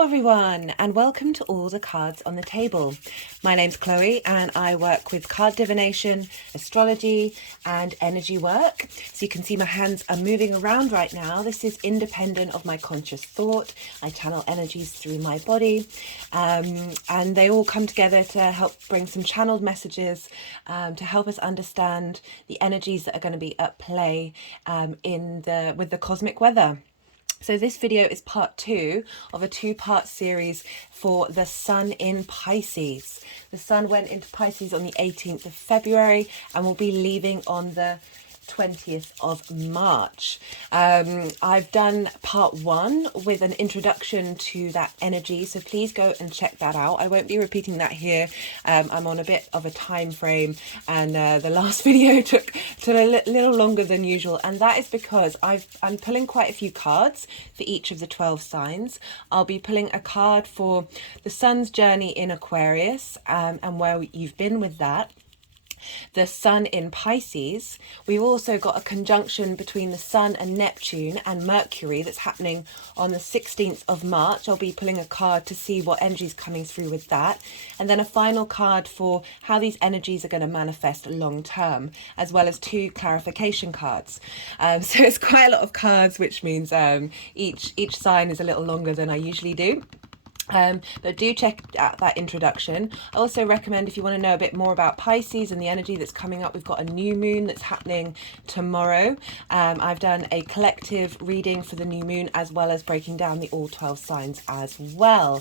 Hello everyone, and welcome to all the cards on the table. My name's Chloe and I work with card divination, astrology and energy work. So you can see my hands are moving around right now. This is independent of my conscious thought. I channel energies through my body, and they all come together to help bring some channeled messages to help us understand the energies that are going to be at play with the cosmic weather. So this video is part 2 of a 2-part series for the Sun in Pisces. The Sun went into Pisces on the 18th of February and will be leaving on the 20th of March. I've done part 1 with an introduction to that energy, so please go and check that out. I won't be repeating that here. I'm on a bit of a time frame, and the last video took a little longer than usual, and that is because I'm pulling quite a few cards for each of the 12 signs. I'll be pulling a card for the Sun's journey in Aquarius, and where you've been with that. The Sun in Pisces. We've also got a conjunction between the Sun and Neptune and Mercury that's happening on the 16th of March. I'll be pulling a card to see what energy is coming through with that. And then a final card for how these energies are going to manifest long term, as well as 2 clarification cards. So it's quite a lot of cards, which means each sign is a little longer than I usually do. But do check out that introduction. I also recommend, if you want to know a bit more about Pisces and the energy that's coming up, we've got a new moon that's happening tomorrow. I've done a collective reading for the new moon, as well as breaking down the all 12 signs as well.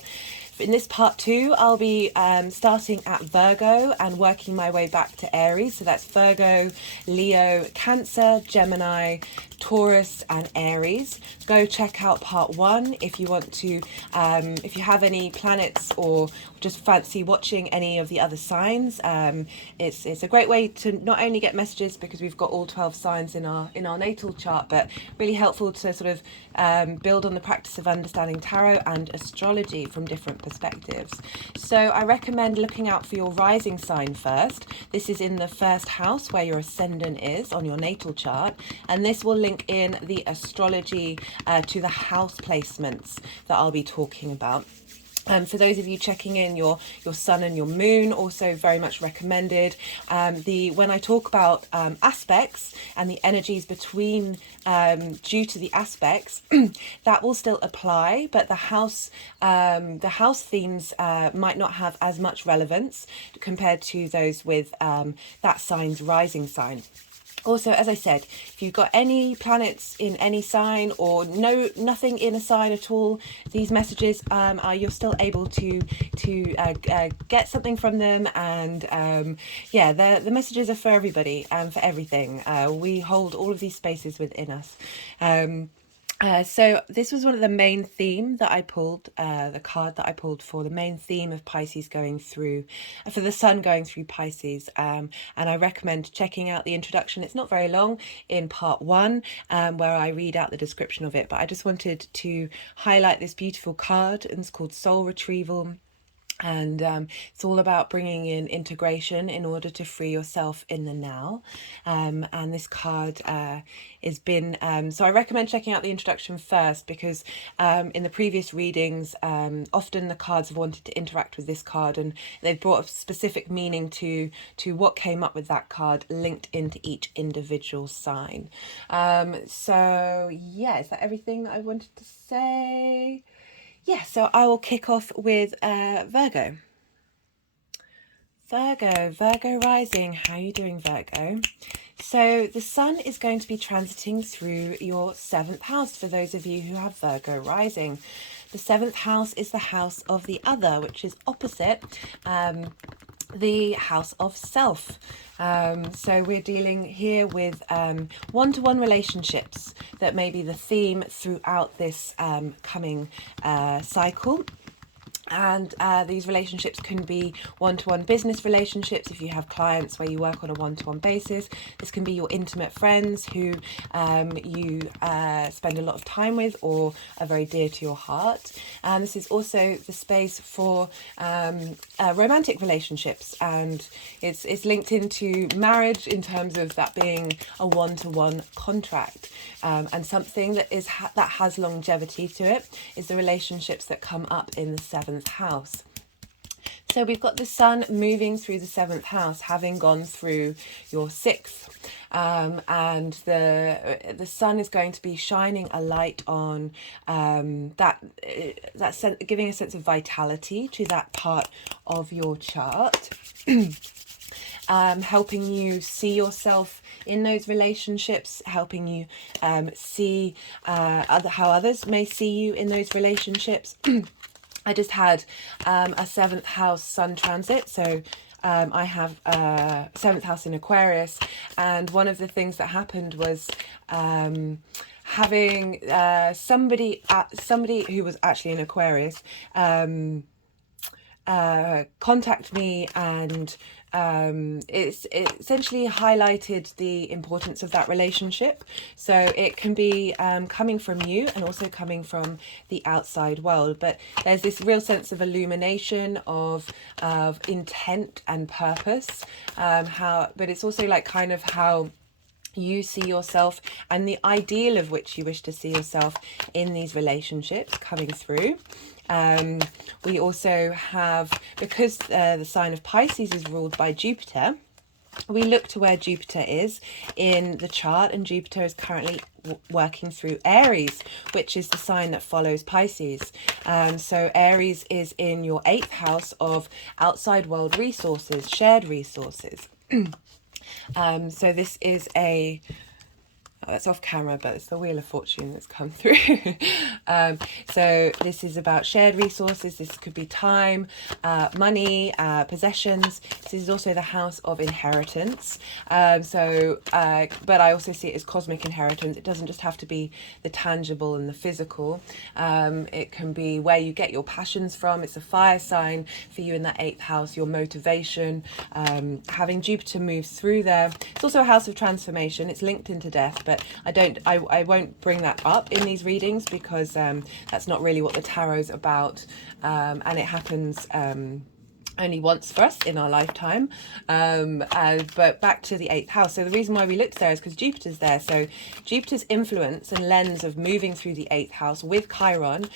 In this part 2, I'll be starting at Virgo and working my way back to Aries. So that's Virgo, Leo, Cancer, Gemini, Taurus and Aries. Go check out part 1 if you want to, if you have any planets or just fancy watching any of the other signs. It's a great way to not only get messages, because we've got all 12 signs in our natal chart, but really helpful to sort of build on the practice of understanding tarot and astrology from different perspectives. So I recommend looking out for your rising sign first. This is in the first house where your ascendant is on your natal chart, and this will link in the astrology to the house placements that I'll be talking about. For those of you checking in your sun and your moon, also very much recommended. When I talk about aspects and the energies between due to the aspects, that will still apply, but the house themes might not have as much relevance compared to those with that sign's rising sign. Also, as I said, if you've got any planets in any sign or nothing in a sign at all, these messages you're still able to get something from them, and the messages are for everybody and for everything. We hold all of these spaces within us. So this was one of the main theme that I pulled, the card that I pulled for the main theme of Pisces going through, for the Sun going through Pisces. And I recommend checking out the introduction. It's not very long, in part 1, where I read out the description of it. But I just wanted to highlight this beautiful card, and it's called Soul Retrieval. And it's all about bringing in integration in order to free yourself in the now. And this card has been, so I recommend checking out the introduction first, because in the previous readings, often the cards have wanted to interact with this card, and they've brought a specific meaning to what came up with that card linked into each individual sign. So yeah, is that everything that I wanted to say? Yeah, so I will kick off with Virgo. Virgo rising. How are you doing, Virgo? So the Sun is going to be transiting through your 7th house for those of you who have Virgo rising. The 7th house is the house of the other, which is opposite the house of self. So we're dealing here with one-to-one relationships that may be the theme throughout this coming cycle. And these relationships can be one-to-one business relationships if you have clients where you work on a one-to-one basis. This can be your intimate friends who you spend a lot of time with or are very dear to your heart. And this is also the space for romantic relationships, and it's linked into marriage in terms of that being a one-to-one contract. And something that that has longevity to it is the relationships that come up in the 7th house. So we've got the sun moving through the 7th house, having gone through your 6th, and the sun is going to be shining a light on giving a sense of vitality to that part of your chart. Helping you see yourself in those relationships, helping you see how others may see you in those relationships. I just had a 7th house sun transit, so I have 7th house in Aquarius, and one of the things that happened was having somebody who was actually in Aquarius contact me, and it essentially highlighted the importance of that relationship. So it can be coming from you and also coming from the outside world, but there's this real sense of illumination of intent and purpose, but it's also like kind of how you see yourself and the ideal of which you wish to see yourself in these relationships coming through. We also have, because the sign of Pisces is ruled by Jupiter, we look to where Jupiter is in the chart, and Jupiter is currently working through Aries, which is the sign that follows Pisces. So Aries is in your 8th house of outside world resources, shared resources. So this is that's off camera, but it's the Wheel of Fortune that's come through. So this is about shared resources. This could be time, money, possessions. This is also the house of inheritance. But I also see it as cosmic inheritance. It doesn't just have to be the tangible and the physical. It can be where you get your passions from. It's a fire sign for you in that 8th house, your motivation. Having Jupiter move through there. It's also a house of transformation. It's linked into death, but I won't bring that up in these readings because that's not really what the tarot's about, and it happens only once for us in our lifetime. But back to the 8th house. So the reason why we looked there is because Jupiter's there. So Jupiter's influence and lens of moving through the 8th house with Chiron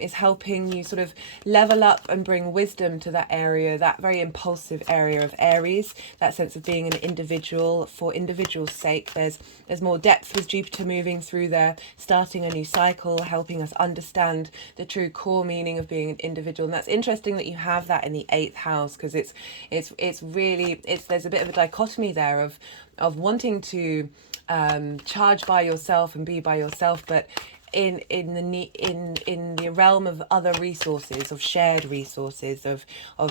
is helping you sort of level up and bring wisdom to that area, that very impulsive area of Aries, that sense of being an individual for individual's sake. There's more depth with Jupiter moving through there, starting a new cycle, helping us understand the true core meaning of being an individual. And that's interesting that you have that in the 8th house, because it's really there's a bit of a dichotomy there of wanting to charge by yourself and be by yourself, but in the realm of other resources, of shared resources, of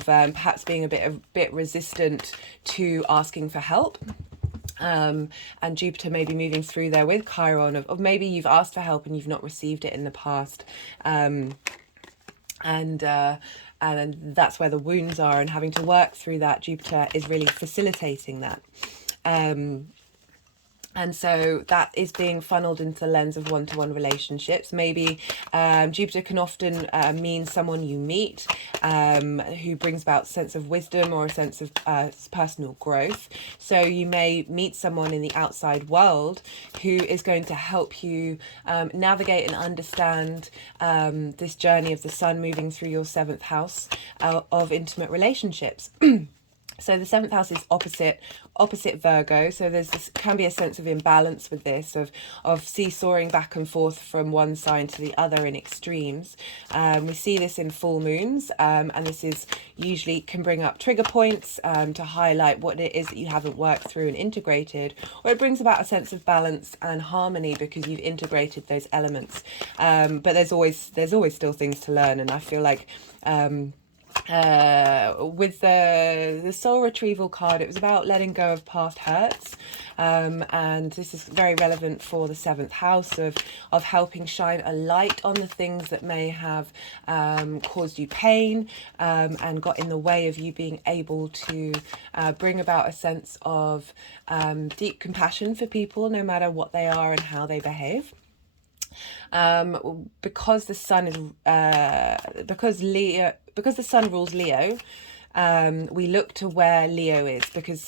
perhaps being a bit resistant to asking for help. And Jupiter may be moving through there with Chiron of maybe you've asked for help and you've not received it in the past, and that's where the wounds are, and having to work through that. Jupiter is really facilitating that. And so that is being funneled into the lens of one-to-one relationships. Maybe Jupiter can often mean someone you meet who brings about a sense of wisdom or a sense of personal growth. So you may meet someone in the outside world who is going to help you navigate and understand this journey of the sun moving through your 7th house of intimate relationships. So the 7th house is opposite Virgo. So can be a sense of imbalance with this, of seesawing back and forth from one sign to the other in extremes. We see this in full moons, and this is usually can bring up trigger points to highlight what it is that you haven't worked through and integrated, or it brings about a sense of balance and harmony because you've integrated those elements. But there's always still things to learn, and I feel like with the soul retrieval card, it was about letting go of past hurts, and this is very relevant for the seventh house of helping shine a light on the things that may have caused you pain, and got in the way of you being able to bring about a sense of deep compassion for people, no matter what they are and how they behave. Because the sun is because the sun rules Leo, we look to where Leo is, because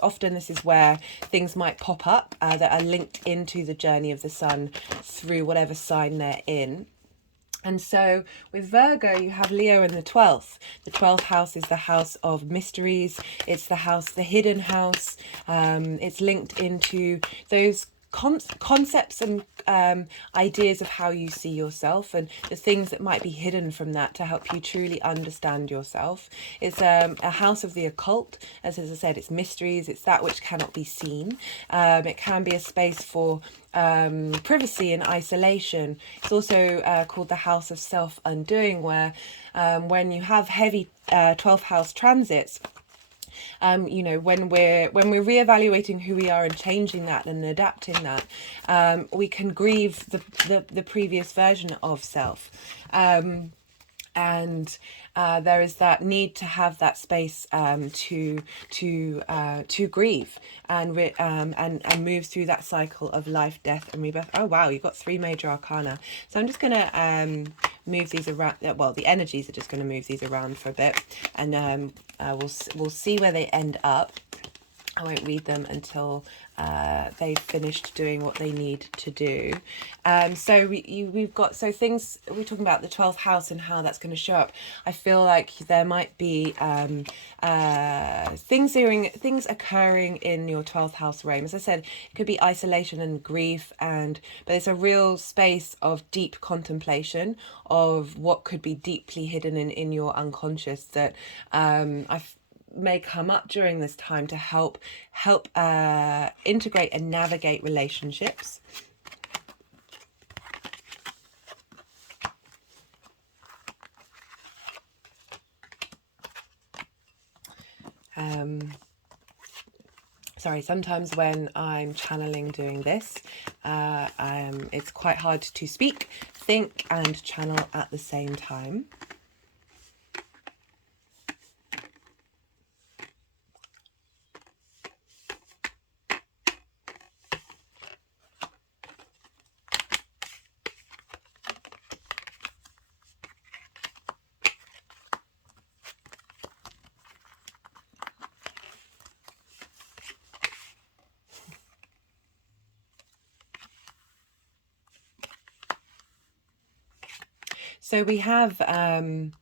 often this is where things might pop up that are linked into the journey of the sun through whatever sign they're in. And so with Virgo, you have Leo in the 12th. The 12th house is the house of mysteries. It's the hidden house. It's linked into those concepts and ideas of how you see yourself, and the things that might be hidden from that to help you truly understand yourself. It's a house of the occult. As I said, it's mysteries. It's that which cannot be seen. It can be a space for privacy and isolation. It's also called the house of self-undoing, where when you have heavy 12th house transits, you know, when we're reevaluating who we are and changing that and adapting that, we can grieve the previous version of self. And there is that need to have that space to grieve and move through that cycle of life, death, and rebirth. Oh wow, you've got 3 major arcana. So I'm just gonna move these around. Well, the energies are just going to move these around for a bit, and we'll see where they end up. I won't read them until they've finished doing what they need to do. So we've got, so things, we're talking about the 12th house and how that's going to show up. I feel like there might be things occurring in your 12th house realm. As I said, it could be isolation and grief, but it's a real space of deep contemplation of what could be deeply hidden in your unconscious that may come up during this time to help integrate and navigate relationships. Sorry, sometimes when I'm channeling doing this, it's quite hard to speak, think, and channel at the same time. So we have the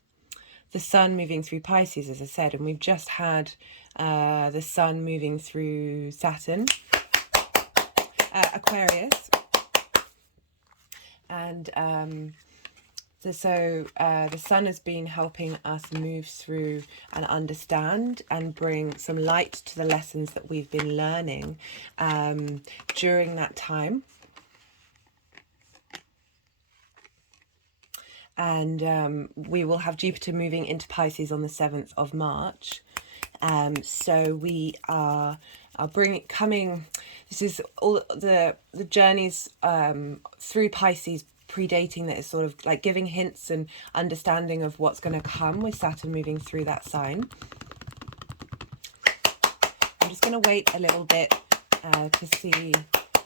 sun moving through Pisces, as I said, and we've just had the sun moving through Saturn, Aquarius, and the sun has been helping us move through and understand and bring some light to the lessons that we've been learning during that time. And we will have Jupiter moving into Pisces on the 7th of March. So we are coming. This is all the journeys through Pisces predating that, is sort of like giving hints and understanding of what's going to come with Saturn moving through that sign. I'm just going to wait a little bit to see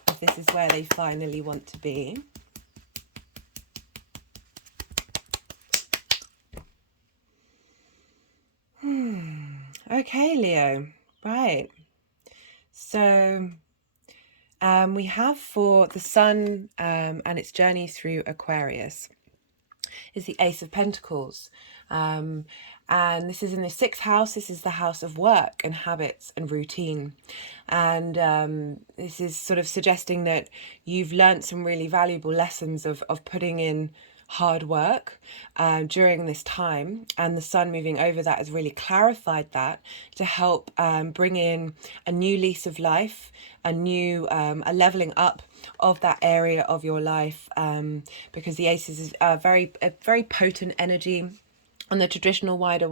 if this is where they finally want to be. Okay, Leo. Right. So we have for the sun and its journey through Aquarius is the Ace of Pentacles. And this is in the 6th house. This is the house of work and habits and routine. And this is sort of suggesting that you've learnt some really valuable lessons of putting in hard work during this time, and the sun moving over that has really clarified that to help bring in a new lease of life, a leveling up of that area of your life, because the Aces is a very potent energy. On the traditional rider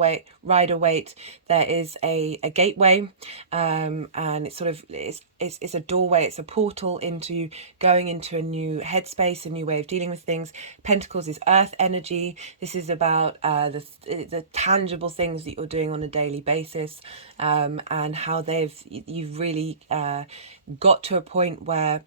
waite, there is a gateway, and it's sort of it's a doorway, it's a portal into going into a new headspace, a new way of dealing with things. Pentacles is earth energy. This is about the tangible things that you're doing on a daily basis, and how you've really got to a point where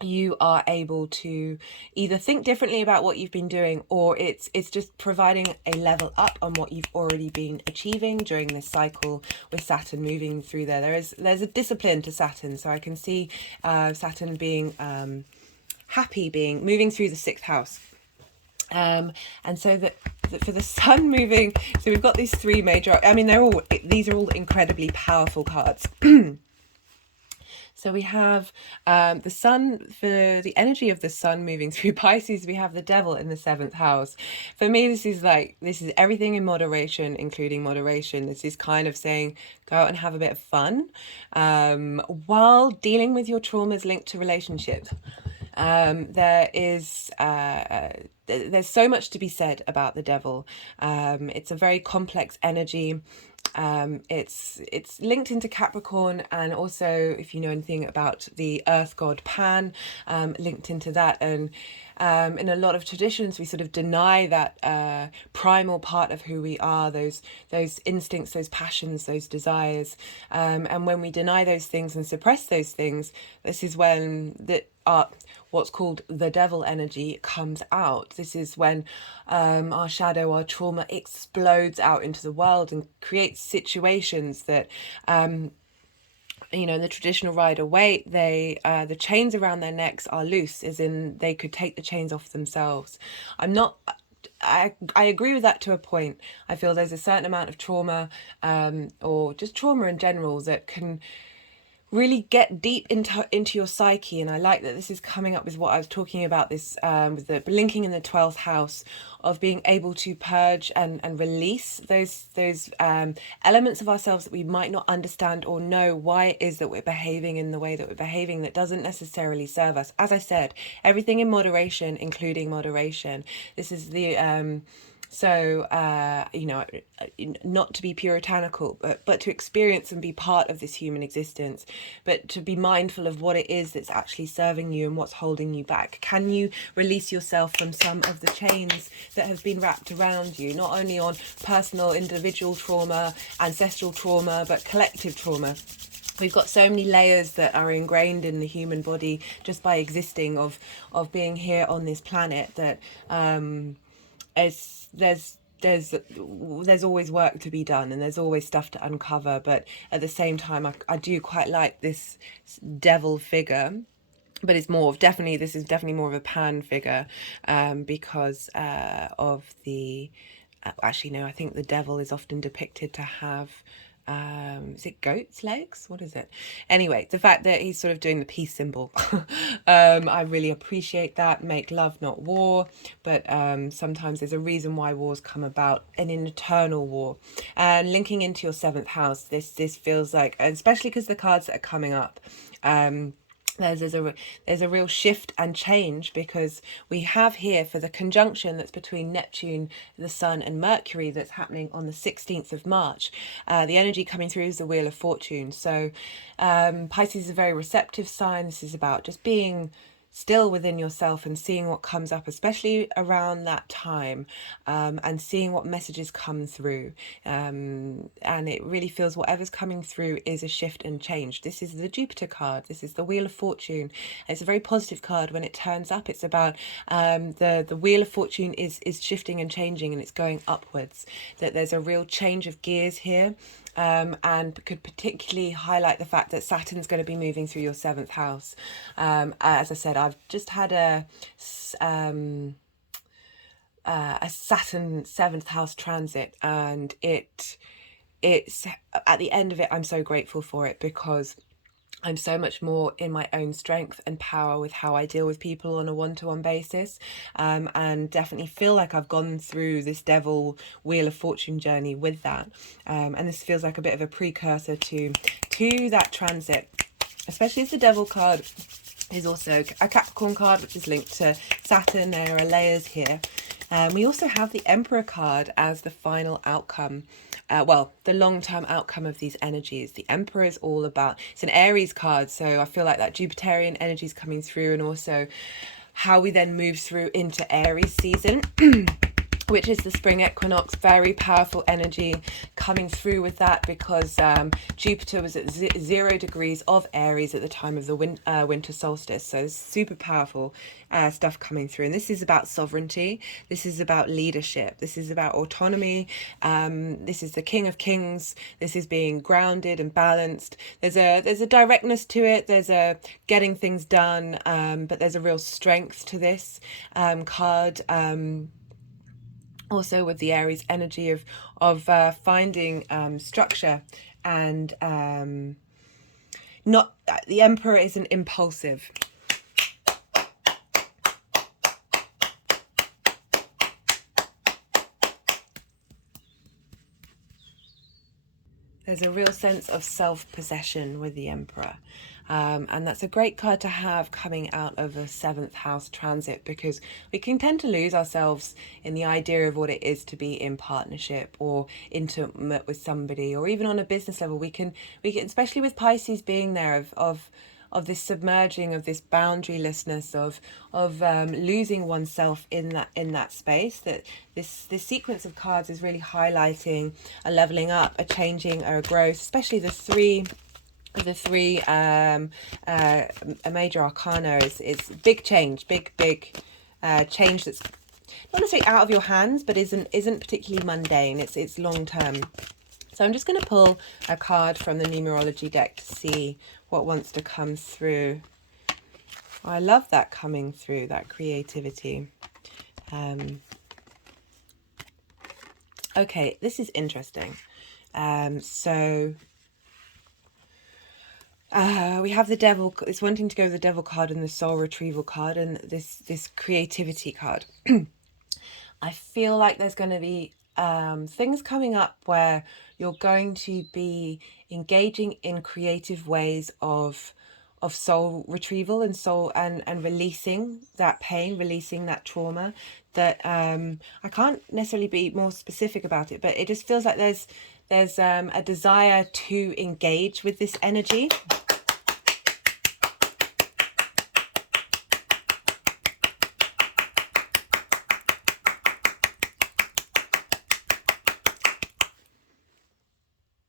you are able to either think differently about what you've been doing, or it's just providing a level up on what you've already been achieving during this cycle with Saturn moving through there. There's a discipline to Saturn, so I can see Saturn being happy, being moving through the 6th house. And so that for the Sun moving, so we've got these three major, I mean, these are all incredibly powerful cards. So we have the Sun, for the energy of the Sun moving through Pisces, we have the Devil in the 7th house. For me, this is everything in moderation, including moderation. This is kind of saying, go out and have a bit of fun while dealing with your traumas linked to relationships. There's so much to be said about the Devil. It's a very complex energy. It's linked into Capricorn, and also, if you know anything about the earth god Pan, linked into that. And in a lot of traditions, we sort of deny that primal part of who we are, those instincts, those passions, those desires. And when we deny those things and suppress those things, this is when what's called the devil energy comes out. This is when our shadow, our trauma explodes out into the world and creates situations that in the traditional rider waite, the chains around their necks are loose, as in they could take the chains off themselves. I agree with that to a point. I feel there's a certain amount of trauma, or just trauma in general, that can really get deep into your psyche. And I like that this is coming up with what I was talking about, this with the linking in the 12th house, of being able to purge and release those elements of ourselves that we might not understand or know why it is that we're behaving in the way that we're behaving, that doesn't necessarily serve us. As I said, everything in moderation, including moderation. This is the not to be puritanical, but to experience and be part of this human existence, but to be mindful of what it is that's actually serving you and what's holding you back. Can you release yourself from some of the chains that have been wrapped around you, not only on personal, individual trauma, ancestral trauma, but collective trauma? We've got so many layers that are ingrained in the human body just by existing, of being here on this planet, that there's always work to be done, and there's always stuff to uncover. But at the same time, I do quite like this devil figure, but this is definitely more of a Pan figure, because of the actually no, I think the devil is often depicted to have is it goat's legs? What is it? Anyway, the fact that he's sort of doing the peace symbol, I really appreciate that. Make love, not war. But sometimes there's a reason why wars come about, an internal war. And linking into your 7th house, this feels like, especially because the cards that are coming up, there's a real shift and change, because we have here, for the conjunction that's between Neptune, the Sun, and Mercury, that's happening on the 16th of March. The energy coming through is the Wheel of Fortune. So Pisces is a very receptive sign. This is about just being still within yourself and seeing what comes up, especially around that time, and seeing what messages come through. And it really feels whatever's coming through is a shift and change. This is the Jupiter card. This is the Wheel of Fortune. It's a very positive card when it turns up. It's about the Wheel of Fortune is shifting and changing, and it's going upwards. That there's a real change of gears here. And could particularly highlight the fact that Saturn's going to be moving through your 7th house. As I said, I've just had a Saturn 7th house transit, and it's at the end of it, I'm so grateful for it, because I'm so much more in my own strength and power with how I deal with people on a one-to-one basis, and definitely feel like I've gone through this devil Wheel of Fortune journey with that, and this feels like a bit of a precursor to that transit, especially as the devil card is also a Capricorn card, which is linked to Saturn. There are layers here. We also have the Emperor card as the final outcome. Well, the long-term outcome of these energies. The Emperor is all about, it's an Aries card, so I feel like that Jupiterian energy is coming through, and also how we then move through into Aries season. Which is the spring equinox. Very powerful energy coming through with that, because Jupiter was at 0 degrees of Aries at the time of the winter solstice. So super powerful stuff coming through. And this is about sovereignty. This is about leadership. This is about autonomy. This is the King of Kings. This is being grounded and balanced. There's a directness to it. There's a getting things done, but there's a real strength to this card. Also with the Aries energy of finding structure, and not the Emperor isn't impulsive. There's a real sense of self-possession with the Emperor. And that's a great card to have coming out of a 7th house transit, because we can tend to lose ourselves in the idea of what it is to be in partnership or intimate with somebody, or even on a business level. We can especially with Pisces being there, of this submerging, of this boundarylessness, of losing oneself in that space. That this sequence of cards is really highlighting a leveling up, a changing, or a growth, especially the three a major arcana is big change, big change that's not necessarily out of your hands, but isn't particularly mundane. It's long term. So I'm just going to pull a card from the Numerology deck to see what wants to come through. I love that coming through, that creativity. Okay, this is interesting. So we have the Devil. It's wanting to go with the Devil card and the Soul Retrieval card, and this creativity card. I feel like there's going to be things coming up where you're going to be engaging in creative ways of soul retrieval and soul and releasing that pain, releasing that trauma. That I can't necessarily be more specific about it, but it just feels like there's a desire to engage with this energy.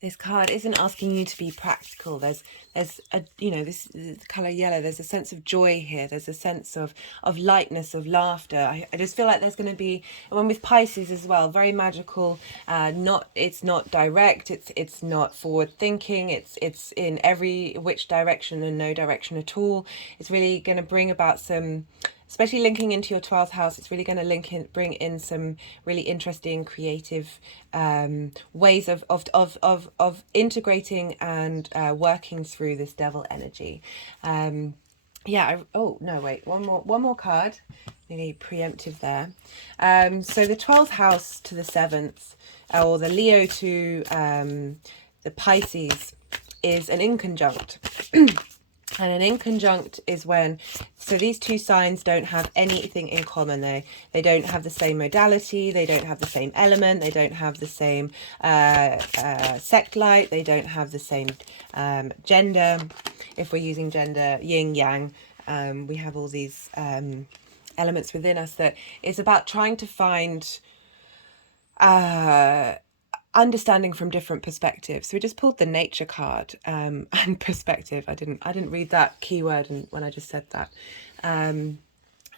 This card isn't asking you to be practical. There's a, this color yellow, there's a sense of joy here. There's a sense of lightness, of laughter. I just feel like there's going to be, and with Pisces as well, very magical. It's not direct. It's not forward thinking. It's in every which direction and no direction at all. It's really going to bring about some, especially linking into your 12th house, it's really going to bring in some really interesting, creative ways of integrating and working through this Devil energy. Oh no, wait, one more card. Really preemptive there. So the 12th house to the 7th, or the Leo to the Pisces, is an inconjunct. And an inconjunct is when, so these two signs don't have anything in common. They don't have the same modality, they don't have the same element, they don't have the same sect light, they don't have the same gender. If we're using gender, yin, yang, we have all these elements within us that is about trying to find understanding from different perspectives. So we just pulled the nature card, and perspective. I didn't read that keyword when I just said that. And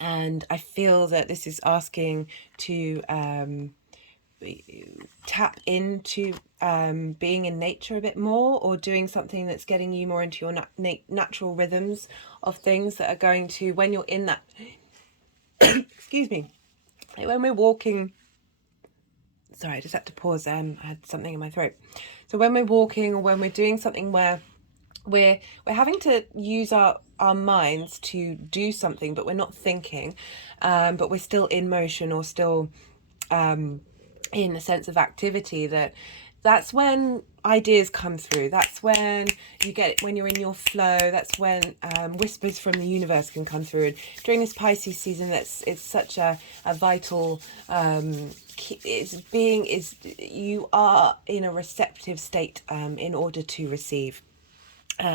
I feel that this is asking to tap into being in nature a bit more, or doing something that's getting you more into your natural rhythms of things that are going to, when you're in that excuse me, when we're walking. Sorry, I just had to pause. I had something in my throat. So when we're walking, or when we're doing something where we're having to use our minds to do something, but we're not thinking, but we're still in motion, or still in a sense of activity, that that's when ideas come through. That's when you get, when you're in your flow, that's when whispers from the universe can come through. And during this Pisces season, it's such a vital, you are in a receptive state in order to receive.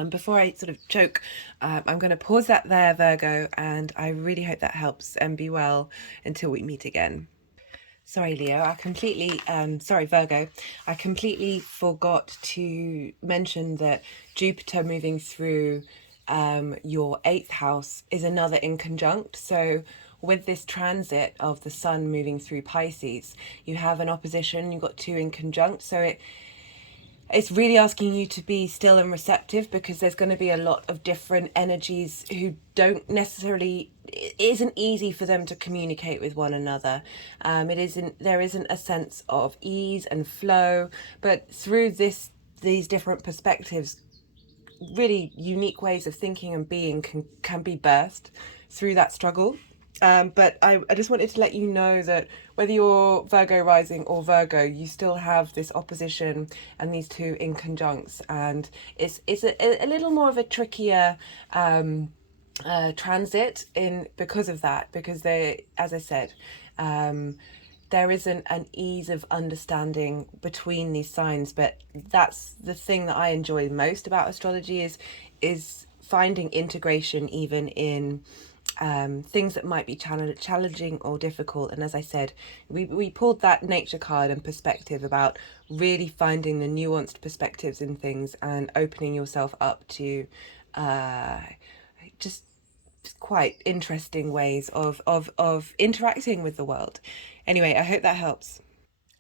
Before I sort of choke, I'm going to pause that there, Virgo, and I really hope that helps, and be well until we meet again. Sorry, Leo, sorry, Virgo, I completely forgot to mention that Jupiter moving through your 8th house is another inconjunct. So with this transit of the sun moving through Pisces, you have an opposition, you've got 2 inconjunct. So it's really asking you to be still and receptive, because there's going to be a lot of different energies who don't necessarily, it isn't easy for them to communicate with one another. There isn't a sense of ease and flow, but through these different perspectives, really unique ways of thinking and being can be birthed through that struggle. But I just wanted to let you know that whether you're Virgo rising or Virgo, you still have this opposition and these 2 inconjuncts, and it's a little more of a trickier transit because of that, because they, as I said, there isn't an ease of understanding between these signs. But that's the thing that I enjoy most about astrology, is finding integration even in things that might be challenging or difficult. And as I said, we pulled that nature card and perspective about really finding the nuanced perspectives in things and opening yourself up to just quite interesting ways of interacting with the world. Anyway, I hope that helps.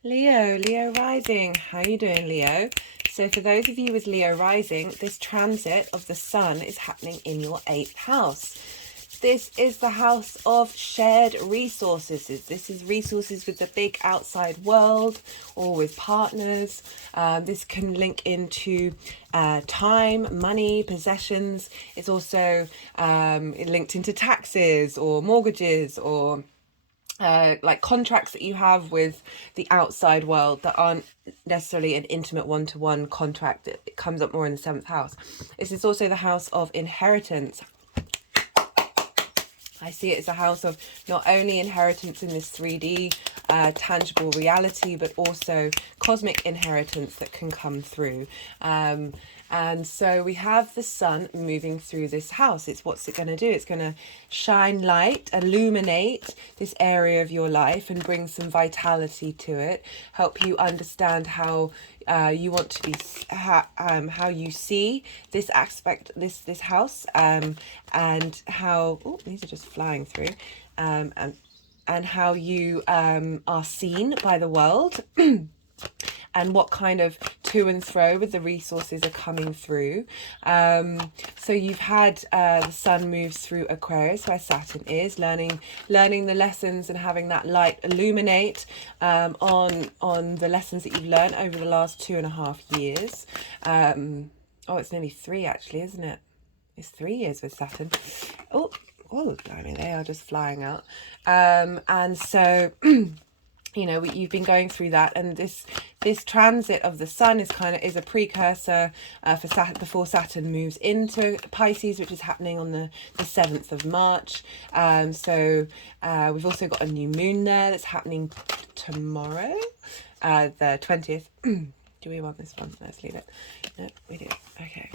Leo rising. How you doing, Leo? So for those of you with Leo rising, this transit of the sun is happening in your 8th house. This is the house of shared resources. This is resources with the big outside world or with partners. This can link into time, money, possessions. It's also linked into taxes or mortgages, or like contracts that you have with the outside world that aren't necessarily an intimate one-to-one contract. It comes up more in the 7th house. This is also the house of inheritance. I see it as a house of not only inheritance in this 3D tangible reality, but also cosmic inheritance that can come through. And so we have the sun moving through this house. What's it going to do? It's going to shine light, illuminate this area of your life and bring some vitality to it, help you understand how you want to be, how you see this aspect, this house, and how, oh, these are just flying through, and how you are seen by the world. And what kind of to and fro with the resources are coming through. So you've had the sun moves through Aquarius, where Saturn is, learning the lessons and having that light illuminate on the lessons that you've learned over the last 2.5 years. Oh, it's nearly 3 actually, isn't it? It's 3 years with Saturn. Oh, I mean, they are just flying out. And so you know, you've been going through that, and this transit of the sun is a precursor for Saturn, before Saturn moves into Pisces, which is happening on the 7th of March. So we've also got a new moon there that's happening tomorrow, the 20th. Do we want this one? Let's leave it. No, we do. Okay.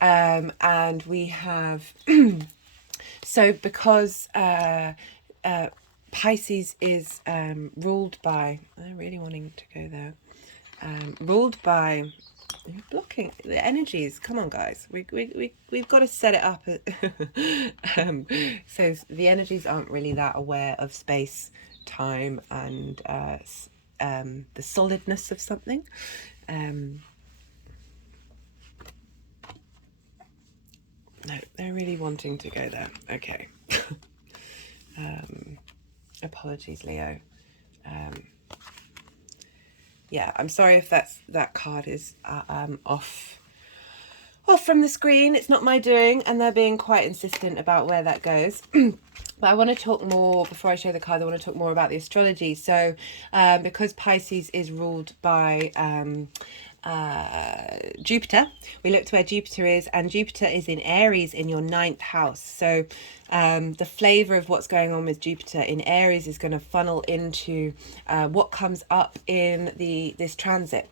And we have so because Pisces is ruled by, I'm really wanting to go there, ruled by, blocking the energies. Come on, guys, we've got to set it up. So the energies aren't really that aware of space, time, and the solidness of something. No, they're really wanting to go there. Okay. Apologies, Leo. Yeah, I'm sorry if that card is off off from the screen. It's not my doing, and they're being quite insistent about where that goes. But I want to talk more, before I show the cards, I want to talk more about the astrology. So because Pisces is ruled by Jupiter, we looked where Jupiter is, and Jupiter is in Aries in your 9th house. So the flavor of what's going on with Jupiter in Aries is going to funnel into what comes up in this transit.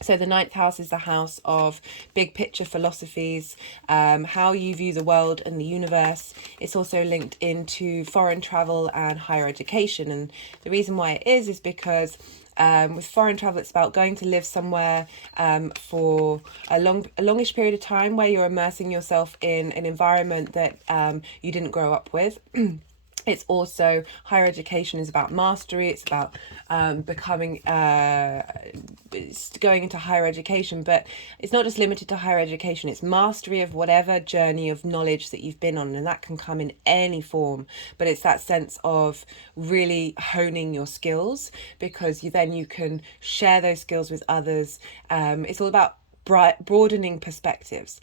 So the 9th house is the house of big picture philosophies, how you view the world and the universe. It's also linked into foreign travel and higher education. And the reason why it is because with foreign travel, it's about going to live somewhere for a longish period of time where you're immersing yourself in an environment that you didn't grow up with. It's also, higher education is about mastery. It's about becoming, it's going into higher education, but it's not just limited to higher education. It's mastery of whatever journey of knowledge that you've been on, and that can come in any form. But it's that sense of really honing your skills, because you can share those skills with others. It's all about broadening perspectives.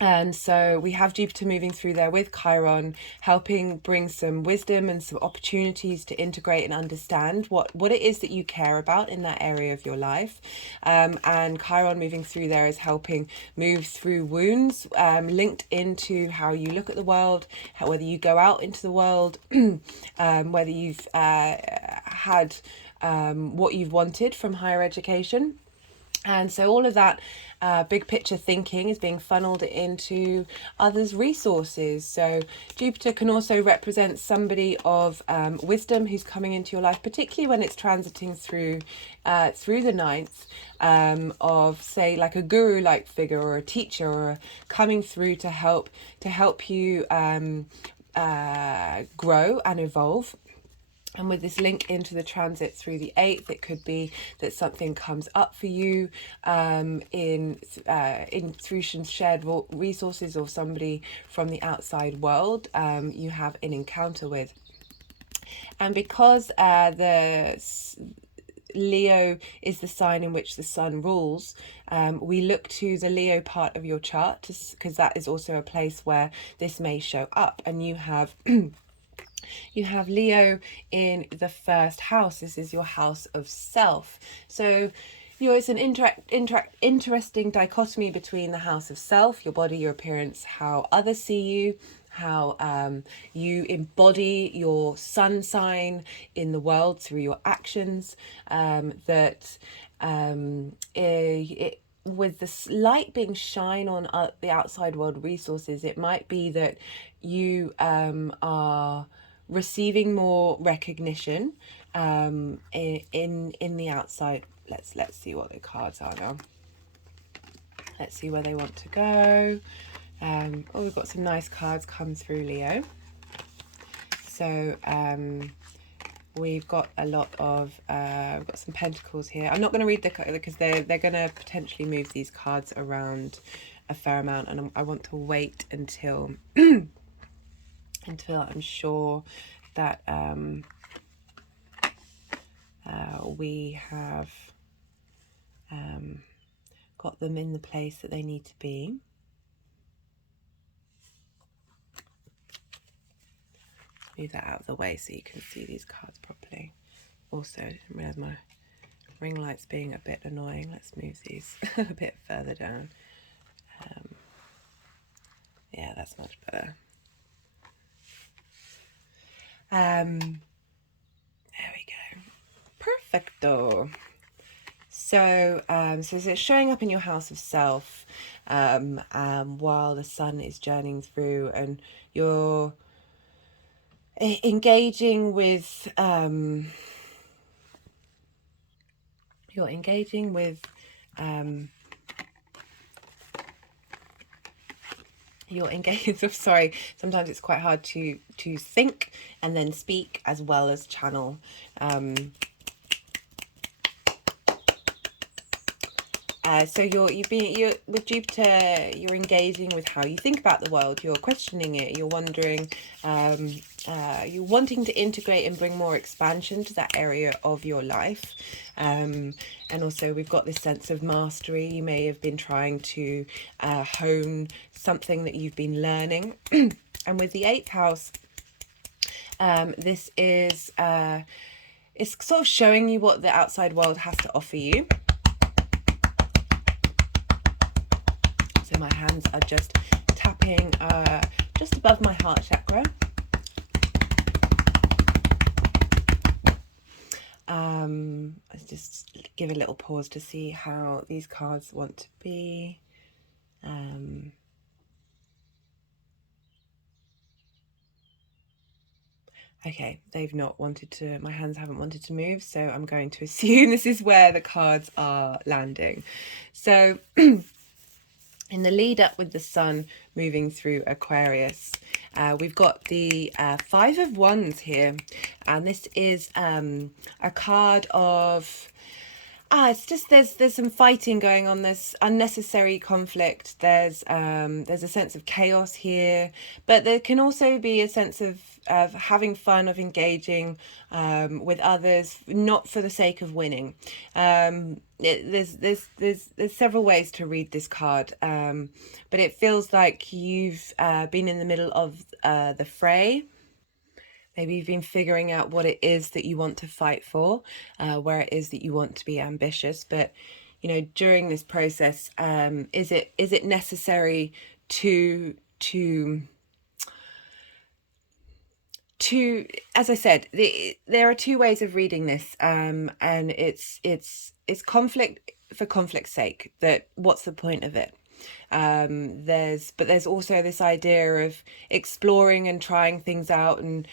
And so we have Jupiter moving through there with Chiron, helping bring some wisdom and some opportunities to integrate and understand what it is that you care about in that area of your life. And Chiron moving through there is helping move through wounds linked into how you look at the world, whether you go out into the world, whether you've had what you've wanted from higher education. And so all of that big picture thinking is being funneled into others' resources. So Jupiter can also represent somebody of wisdom who's coming into your life, particularly when it's transiting through the 9th, of, say, like a guru-like figure or a teacher, or coming through to help you grow and evolve. And with this link into the transit through the 8th, it could be that something comes up for you in through some shared resources, or somebody from the outside world you have an encounter with. And because the Leo is the sign in which the sun rules, we look to the Leo part of your chart, because that is also a place where this may show up. And you have you have Leo in the 1st house. This is your house of self. So it's an interesting dichotomy between the house of self, your body, your appearance, how others see you, how you embody your sun sign in the world through your actions, with the light being shine on the outside world resources, it might be that you are receiving more recognition in the outside. Let's see what the cards are now. Let's see where they want to go. We've got some nice cards come through, Leo. So we've got a lot of we've got some pentacles here. I'm not going to read because they're going to potentially move these cards around a fair amount, and I want to wait until until I'm sure that we have got them in the place that they need to be. Move that out of the way so you can see these cards properly. Also, I didn't realise my ring light's being a bit annoying. Let's move these a bit further down. Yeah, that's much better. There we go. Perfecto. So, so it's showing up in your house of self while the sun is journeying through, and you're engaging with sorry, sometimes it's quite hard to think and then speak as well as channel. So you're with Jupiter, you're engaging with how you think about the world. You're questioning it. You're wondering, you're wanting to integrate and bring more expansion to that area of your life. And also we've got this sense of mastery. You may have been trying to hone something that you've been learning. And with the 8th house, this is it's sort of showing you what the outside world has to offer you. So my hands are just tapping just above my heart chakra. Let's just give a little pause to see how these cards want to be. Okay, they've not wanted to, my hands haven't wanted to move, so I'm going to assume this is where the cards are landing. So in the lead up with the sun moving through Aquarius, we've got the 5 of Wands here, and this is a card of it's just there's some fighting going on. There's unnecessary conflict. There's a sense of chaos here, but there can also be a sense of having fun, of engaging with others, not for the sake of winning. There's several ways to read this card, but it feels like you've been in the middle of the fray. Maybe you've been figuring out what it is that you want to fight for, where it is that you want to be ambitious. But, you know, during this process, is it necessary to as I said, there are 2 ways of reading this, and it's conflict for conflict's sake. That what's the point of it? There's also this idea of exploring and trying things out and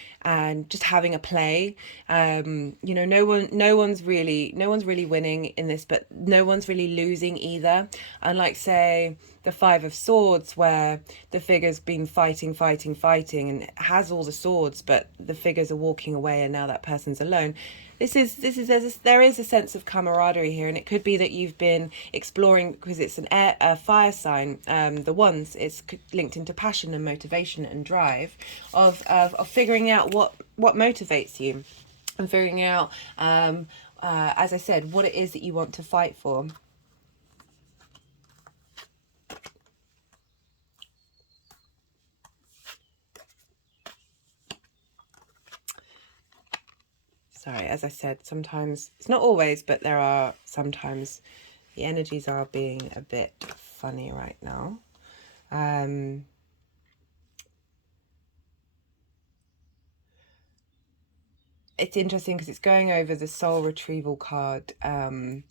just having a play. You know, no one's really winning in this, but no one's really losing either. Unlike, say, the 5 of Swords, where the figure's been fighting and has all the swords, but the figures are walking away and now that person's alone. There is a sense of camaraderie here, and it could be that you've been exploring, because it's a fire sign, the Wands, it's linked into passion and motivation and drive of figuring out what motivates you, and figuring out, as I said, what it is that you want to fight for. Sorry, as I said, sometimes, it's not always, but there are sometimes the energies are being a bit funny right now. It's interesting because it's going over the soul retrieval card, and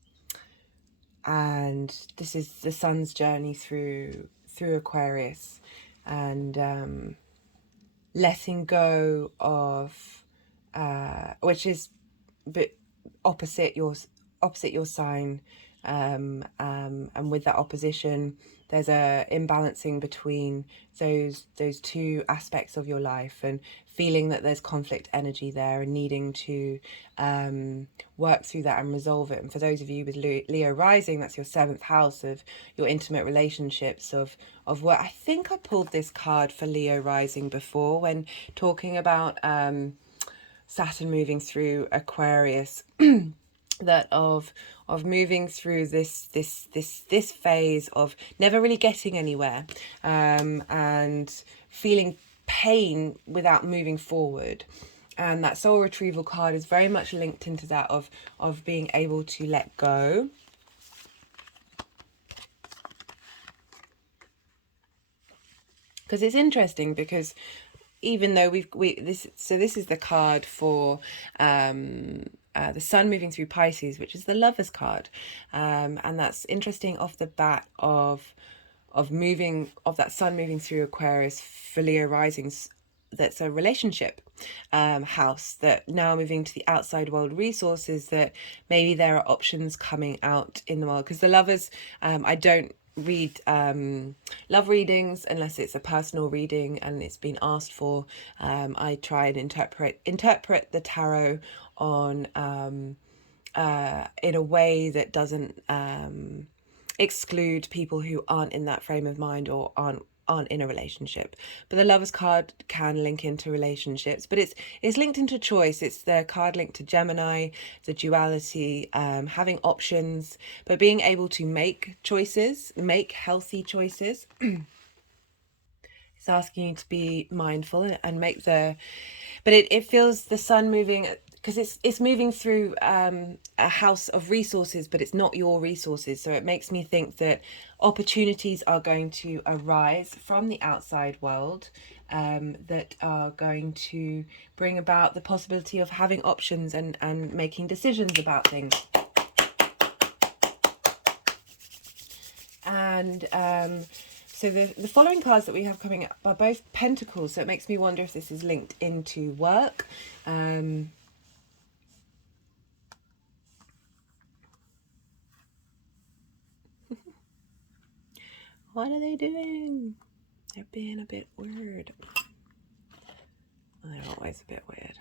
this is the sun's journey through Aquarius, and letting go of which is opposite your sign, and with that opposition there's a imbalancing between those 2 aspects of your life, and feeling that there's conflict energy there and needing to work through that and resolve it. And for those of you with Leo rising, that's your 7th house of your intimate relationships, of what I think I pulled this card for Leo rising before when talking about Saturn moving through Aquarius. That of moving through this phase of never really getting anywhere, and feeling pain without moving forward. And that soul retrieval card is very much linked into that of being able to let go. Because it's interesting, because even though this is the card for the sun moving through Pisces, which is the Lovers card, and that's interesting off the bat of that sun moving through Aquarius for Leo risings. That's a relationship house, that now moving to the outside world resources, that maybe there are options coming out in the world. Because the Lovers, I don't read love readings unless it's a personal reading and it's been asked for. I try and interpret the tarot on in a way that doesn't exclude people who aren't in that frame of mind or aren't in a relationship. But the Lovers card can link into relationships, but it's linked into choice. It's the card linked to Gemini, the duality, having options, but being able to make choices, make healthy choices. It's asking you to be mindful and make but it feels the sun moving, because it's moving through a house of resources, but it's not your resources. So it makes me think that opportunities are going to arise from the outside world, that are going to bring about the possibility of having options and making decisions about things. And so the following cards that we have coming up are both pentacles, so it makes me wonder if this is linked into work. What are they doing? They're being a bit weird. They're always a bit weird.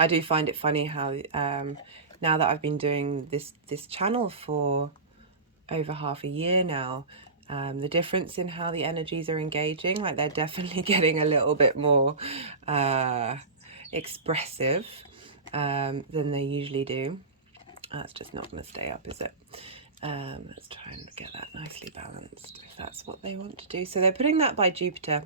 I do find it funny how now that I've been doing this channel for over half a year now, the difference in how the energies are engaging, like they're definitely getting a little bit more expressive than they usually do. That's just not going to stay up, is it? Let's try and get that nicely balanced, if that's what they want to do. So they're putting that by Jupiter,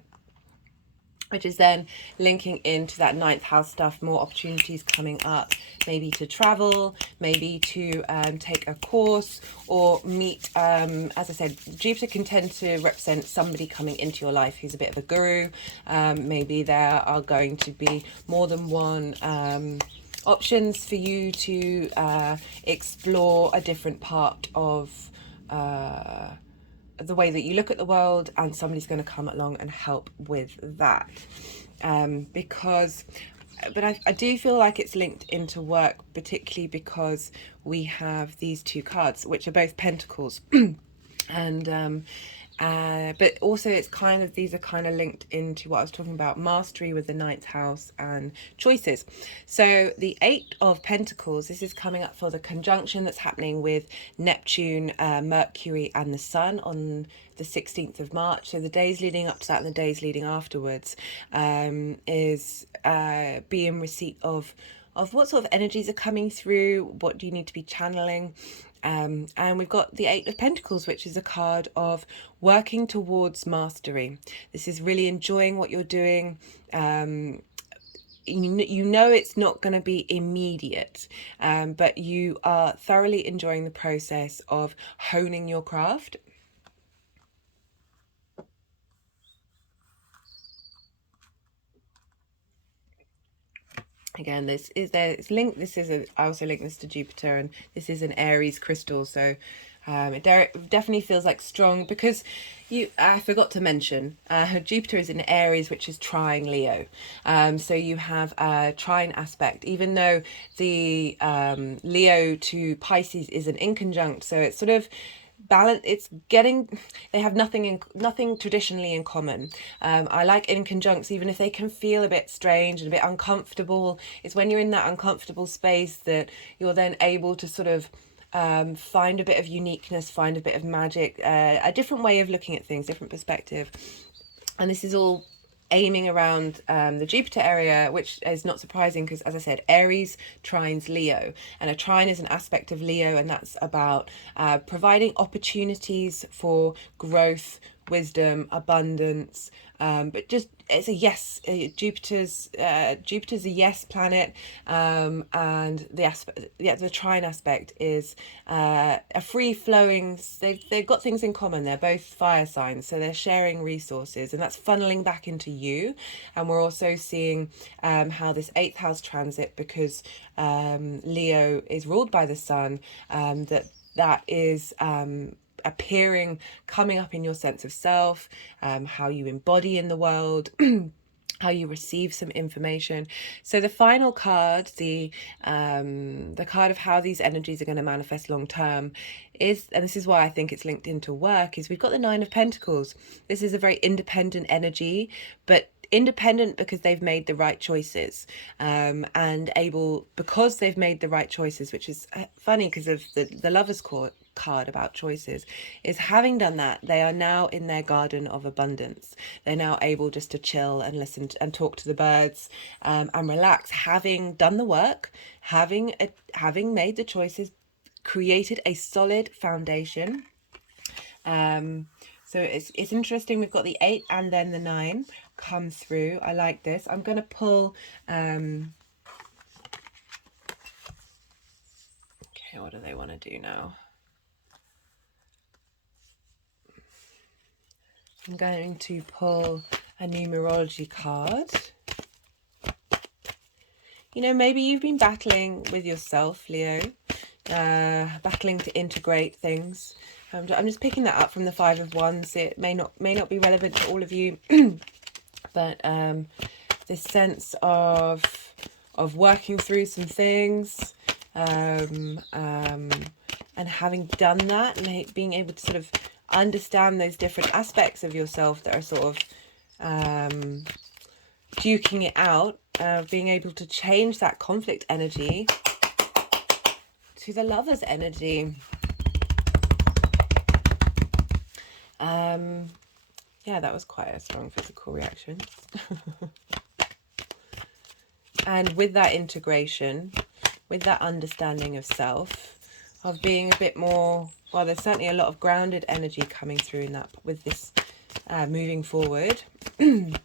which is then linking into that 9th house stuff, more opportunities coming up, maybe to travel, maybe to take a course or meet, as I said, Jupiter can tend to represent somebody coming into your life who's a bit of a guru. Maybe there are going to be more than one options for you to explore a different part of the way that you look at the world, and somebody's going to come along and help with that. But I do feel like it's linked into work, particularly because we have these two cards, which are both pentacles. And but also it's kind of, these are kind of linked into what I was talking about, mastery with the 9th house and choices. So the 8 of Pentacles, this is coming up for the conjunction that's happening with Neptune, Mercury and the Sun on the 16th of March. So the days leading up to that and the days leading afterwards is be in receipt of what sort of energies are coming through, what do you need to be channeling. And we've got the 8 of Pentacles, which is a card of working towards mastery. This is really enjoying what you're doing. You know it's not going to be immediate, but you are thoroughly enjoying the process of honing your craft. Again, it's linked. I also link this to Jupiter, and this is an Aries crystal, so it definitely feels like strong, because I forgot to mention Jupiter is in Aries, which is trine Leo. So you have a trine aspect, even though the Leo to Pisces is an inconjunct, so it's sort of balance. They have nothing traditionally in common. I like inconjuncts, even if they can feel a bit strange and a bit uncomfortable. It's when you're in that uncomfortable space that you're then able to sort of find a bit of uniqueness, find a bit of magic, a different way of looking at things, different perspective. And this is all aiming around the Jupiter area, which is not surprising because, as I said, Aries trines Leo, and a trine is an aspect of Leo, and that's about providing opportunities for growth, wisdom, abundance, but just it's a yes. Jupiter's a yes planet, and the trine aspect is a free flowing. They've got things in common. They're both fire signs, so they're sharing resources, and that's funneling back into you. And we're also seeing how this 8th house transit, because Leo is ruled by the Sun, that is appearing, coming up in your sense of self, how you embody in the world, how you receive some information. So the final card, the card of how these energies are going to manifest long term is, and this is why I think it's linked into work, is we've got the 9 of Pentacles. This is a very independent energy, but independent because they've made the right choices, and able, because they've made the right choices, which is funny because of the Lovers card about choices, is having done that, they are now in their garden of abundance. They're now able just to chill and listen and talk to the birds, and relax, having done the work, having made the choices, created a solid foundation. So it's interesting. We've got the 8 and then the 9 come through. I like this. I'm going to pull. Okay, what do they want to do now? I'm going to pull a numerology card. You know, maybe you've been battling with yourself, Leo, battling to integrate things. I'm just picking that up from the 5 of Wands. It may not be relevant to all of you, but this sense of working through some things, and having done that, and being able to sort of understand those different aspects of yourself that are sort of duking it out, being able to change that conflict energy to the Lover's energy. Yeah, that was quite a strong physical reaction. And with that integration, with that understanding of self, of being a bit more, well, there's certainly a lot of grounded energy coming through in that, with this moving forward. And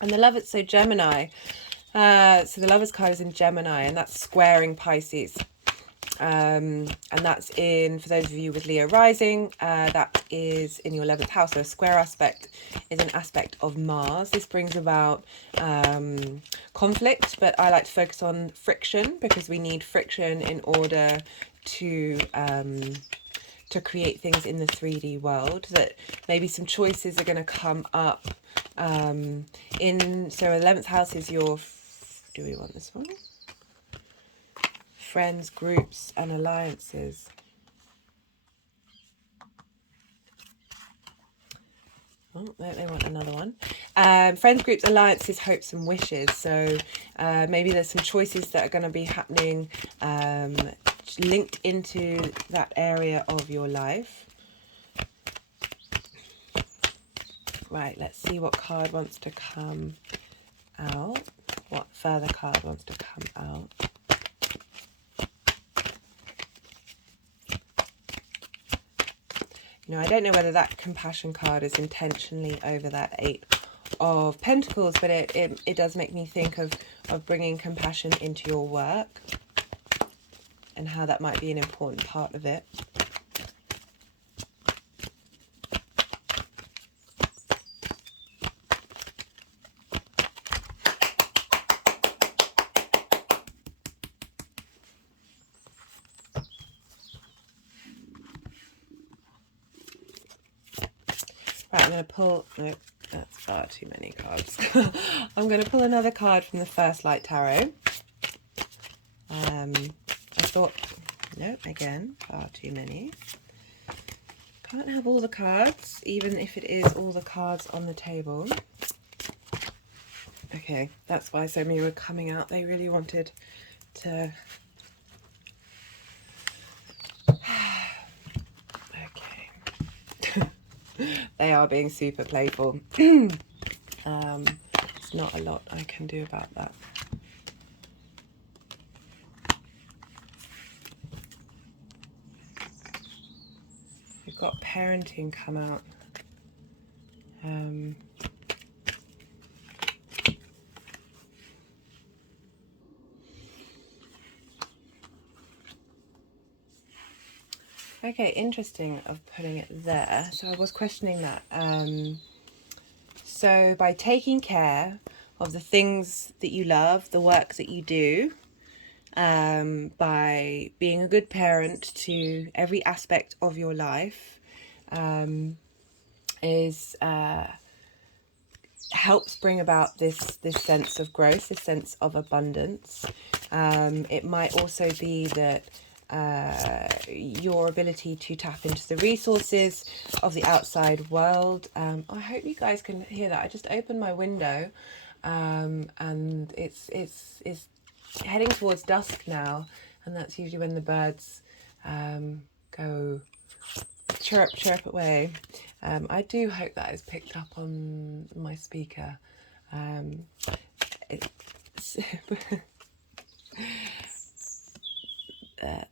the Lovers, so Gemini, so the Lovers card is in Gemini, and that's squaring Pisces. And that's in, for those of you with Leo rising, that is in your 11th house. So a square aspect is an aspect of Mars. This brings about conflict, but I like to focus on friction, because we need friction in order to create things in the 3D world. That maybe some choices are going to come up in, so 11th house is your, do we want this one? Friends, groups, and alliances. Oh, they want another one. Friends, groups, alliances, hopes, and wishes. So maybe there's some choices that are going to be happening linked into that area of your life. Right, let's see what card wants to come out. What further card wants to come out? You know, I don't know whether that compassion card is intentionally over that 8 of Pentacles, but it does make me think of bringing compassion into your work and how that might be an important part of it. Right, I'm going to pull, no, that's far too many cards. I'm going to pull another card from the First Light Tarot. I thought, no, again, far too many. Can't have all the cards, even if it is all the cards on the table. Okay, that's why so many were coming out. They really wanted to... They are being super playful. There's not a lot I can do about that. We've got parenting come out. Okay, interesting of putting it there. So I was questioning that. So by taking care of the things that you love, the work that you do, by being a good parent to every aspect of your life, helps bring about this sense of growth, this sense of abundance. It might also be that your ability to tap into the resources of the outside world. I hope you guys can hear that. I just opened my window, and it's heading towards dusk now, and that's usually when the birds go chirp away. I do hope that is picked up on my speaker.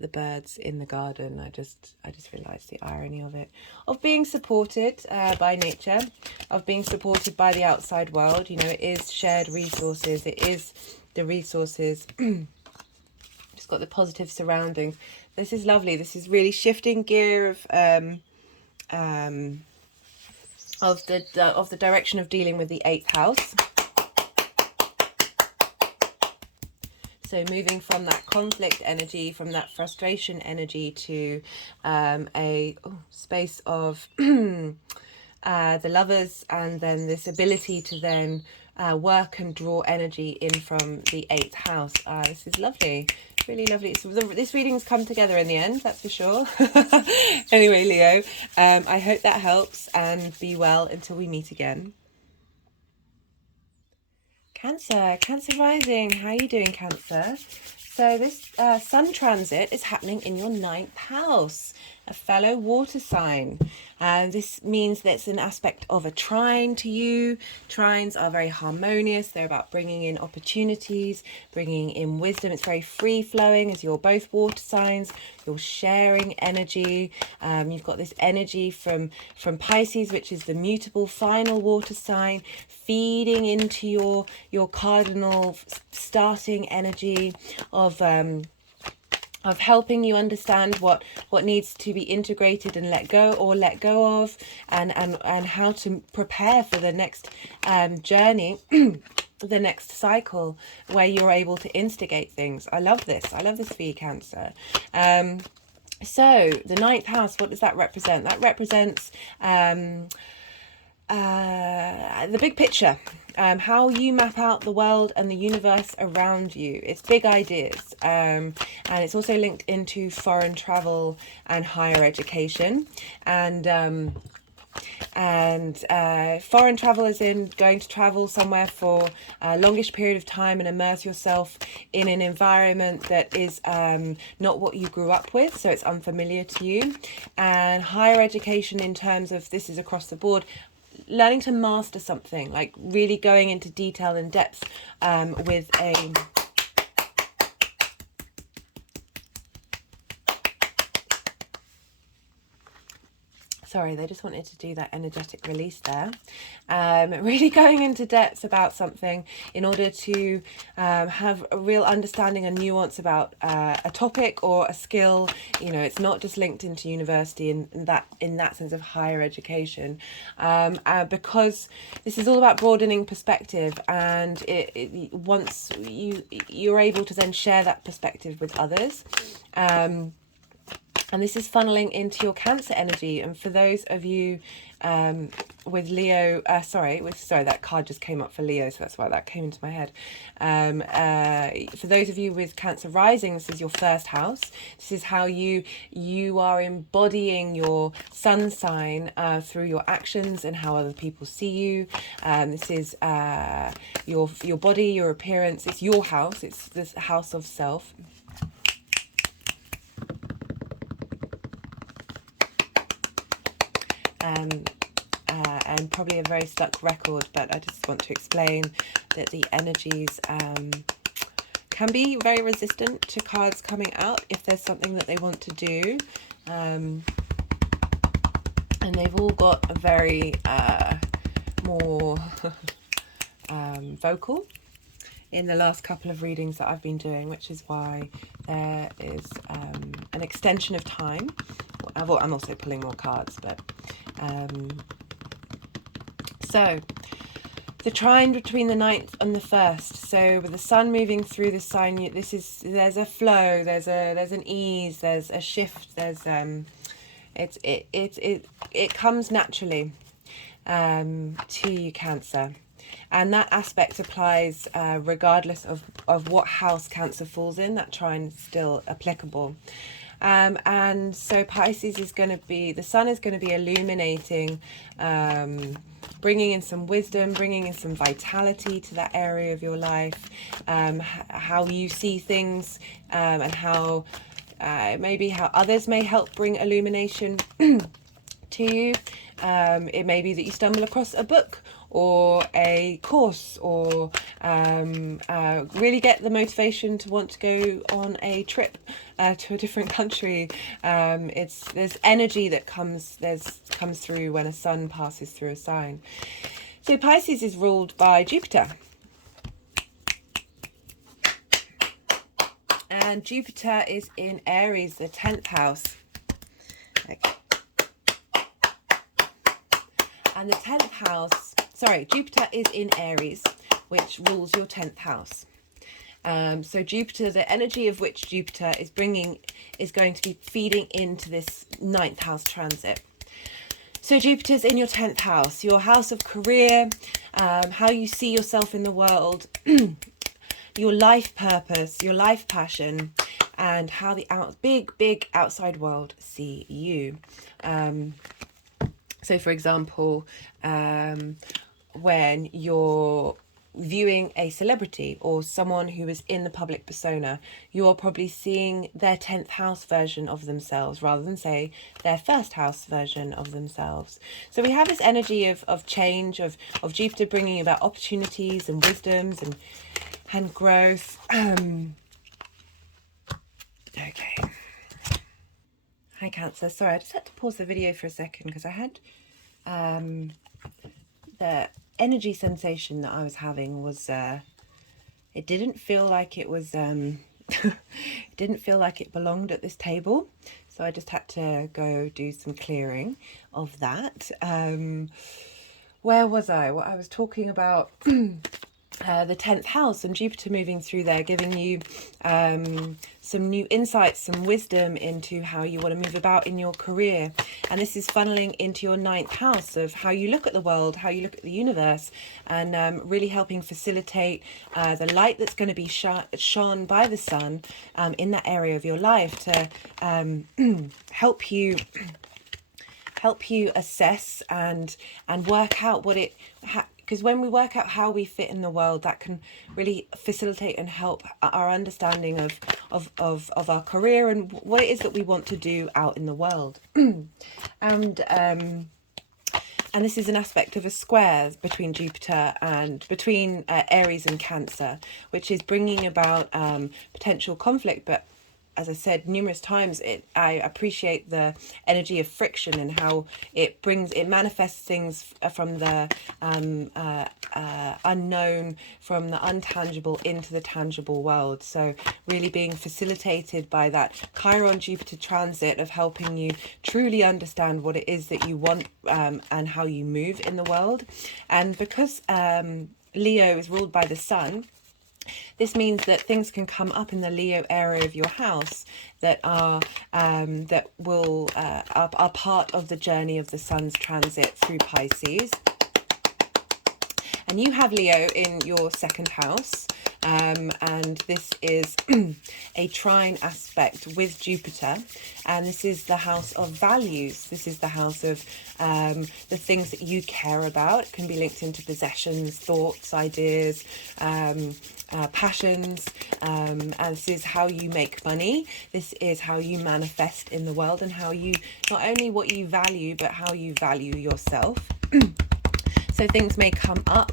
The birds in the garden. I just realised the irony of it, of being supported by nature, of being supported by the outside world. You know, it is shared resources. It is the resources. Just got the positive surroundings. This is lovely. This is really shifting gear of the direction of dealing with the 8th house. So moving from that conflict energy, from that frustration energy, to a space of the Lovers, and then this ability to then work and draw energy in from the 8th house. This is lovely, really lovely. This reading's come together in the end, that's for sure. Anyway, Leo, I hope that helps, and be well until we meet again. Cancer rising, how are you doing, Cancer? So this Sun transit is happening in your 9th house, a fellow water sign. And this means that it's an aspect of a trine to you. Trines are very harmonious. They're about bringing in opportunities, bringing in wisdom. It's very free-flowing as you're both water signs. You're sharing energy. You've got this energy from Pisces, which is the mutable final water sign, feeding into your cardinal starting energy of helping you understand what needs to be integrated and let go of, and how to prepare for the next journey, the next cycle where you're able to instigate things. I love this for you, Cancer. So the 9th house, what does that represent? That represents the big picture, how you map out the world and the universe around you. It's big ideas, and it's also linked into foreign travel and higher education, and foreign travel is in going to travel somewhere for a longish period of time and immerse yourself in an environment that is not what you grew up with, so it's unfamiliar to you. And higher education, in terms of, this is across the board, learning to master something, like really going into detail and depth with a sorry, they just wanted to do that energetic release there. Really going into depth about something in order to have a real understanding and nuance about a topic or a skill. You know, it's not just linked into university in that sense of higher education, because this is all about broadening perspective, and once you're able to then share that perspective with others. And this is funneling into your Cancer energy. And for those of you with Leo, sorry, that card just came up for Leo, so that's why that came into my head. For those of you with Cancer rising, this is your 1st house. This is how you are embodying your sun sign through your actions and how other people see you. This is your body, your appearance. It's your house. It's this house of self. And probably a very stuck record, but I just want to explain that the energies can be very resistant to cards coming out if there's something that they want to do, and they've all got a very more vocal in the last couple of readings that I've been doing, which is why there is an extension of time. I'm also pulling more cards, but so the trine between the 9th and the 1st. So with the sun moving through the sign, there's a flow, there's an ease, there's a shift, there's it comes naturally to you, Cancer. And that aspect applies regardless of what house Cancer falls in. That trine is still applicable. And so Pisces is going to be, the sun is going to be illuminating, bringing in some wisdom, bringing in some vitality to that area of your life, how you see things, and how maybe how others may help bring illumination to you. It may be that you stumble across a book or a course, or really get the motivation to want to go on a trip to a different country. There's energy that comes through when a sun passes through a sign. So Pisces is ruled by Jupiter, and Jupiter is in Aries, the 10th house. Okay. And the 10th house, Jupiter is in Aries, which rules your 10th house. So Jupiter, the energy of which Jupiter is bringing, is going to be feeding into this 9th house transit. So Jupiter's in your 10th house, your house of career, how you see yourself in the world, your life purpose, your life passion, and how the big outside world see you. So for example, when you're viewing a celebrity or someone who is in the public persona, you're probably seeing their 10th house version of themselves rather than, say, their first house version of themselves. So we have this energy of change, of Jupiter bringing about opportunities and wisdoms and growth. Okay. Hi Cancer, sorry, I just had to pause the video for a second because I had the energy sensation that I was having was it didn't feel like it was it didn't feel like it belonged at this table, so I just had to go do some clearing of that. Where was I? What I was talking about the 10th house and Jupiter moving through there, giving you some new insights, some wisdom into how you want to move about in your career. And this is funneling into your 9th house of how you look at the world, how you look at the universe, and really helping facilitate the light that's going to be shone by the sun in that area of your life to help you assess and work out what it because when we work out how we fit in the world, that can really facilitate and help our understanding of our career and what it is that we want to do out in the world. And this is an aspect of a square between Jupiter and between Aries and Cancer, which is bringing about potential conflict. But as I said numerous times, I appreciate the energy of friction and how it manifests things from the unknown, from the untangible into the tangible world. So really being facilitated by that Chiron Jupiter transit of helping you truly understand what it is that you want and how you move in the world. And because Leo is ruled by the sun, this means that things can come up in the Leo area of your house that are part of the journey of the sun's transit through Pisces. And you have Leo in your 2nd house, and this is a trine aspect with Jupiter, and this is the house of values. This is the house of the things that you care about. It can be linked into possessions, thoughts, ideas, passions, and this is how you make money. This is how you manifest in the world, and how you, not only what you value, but how you value yourself. So things may come up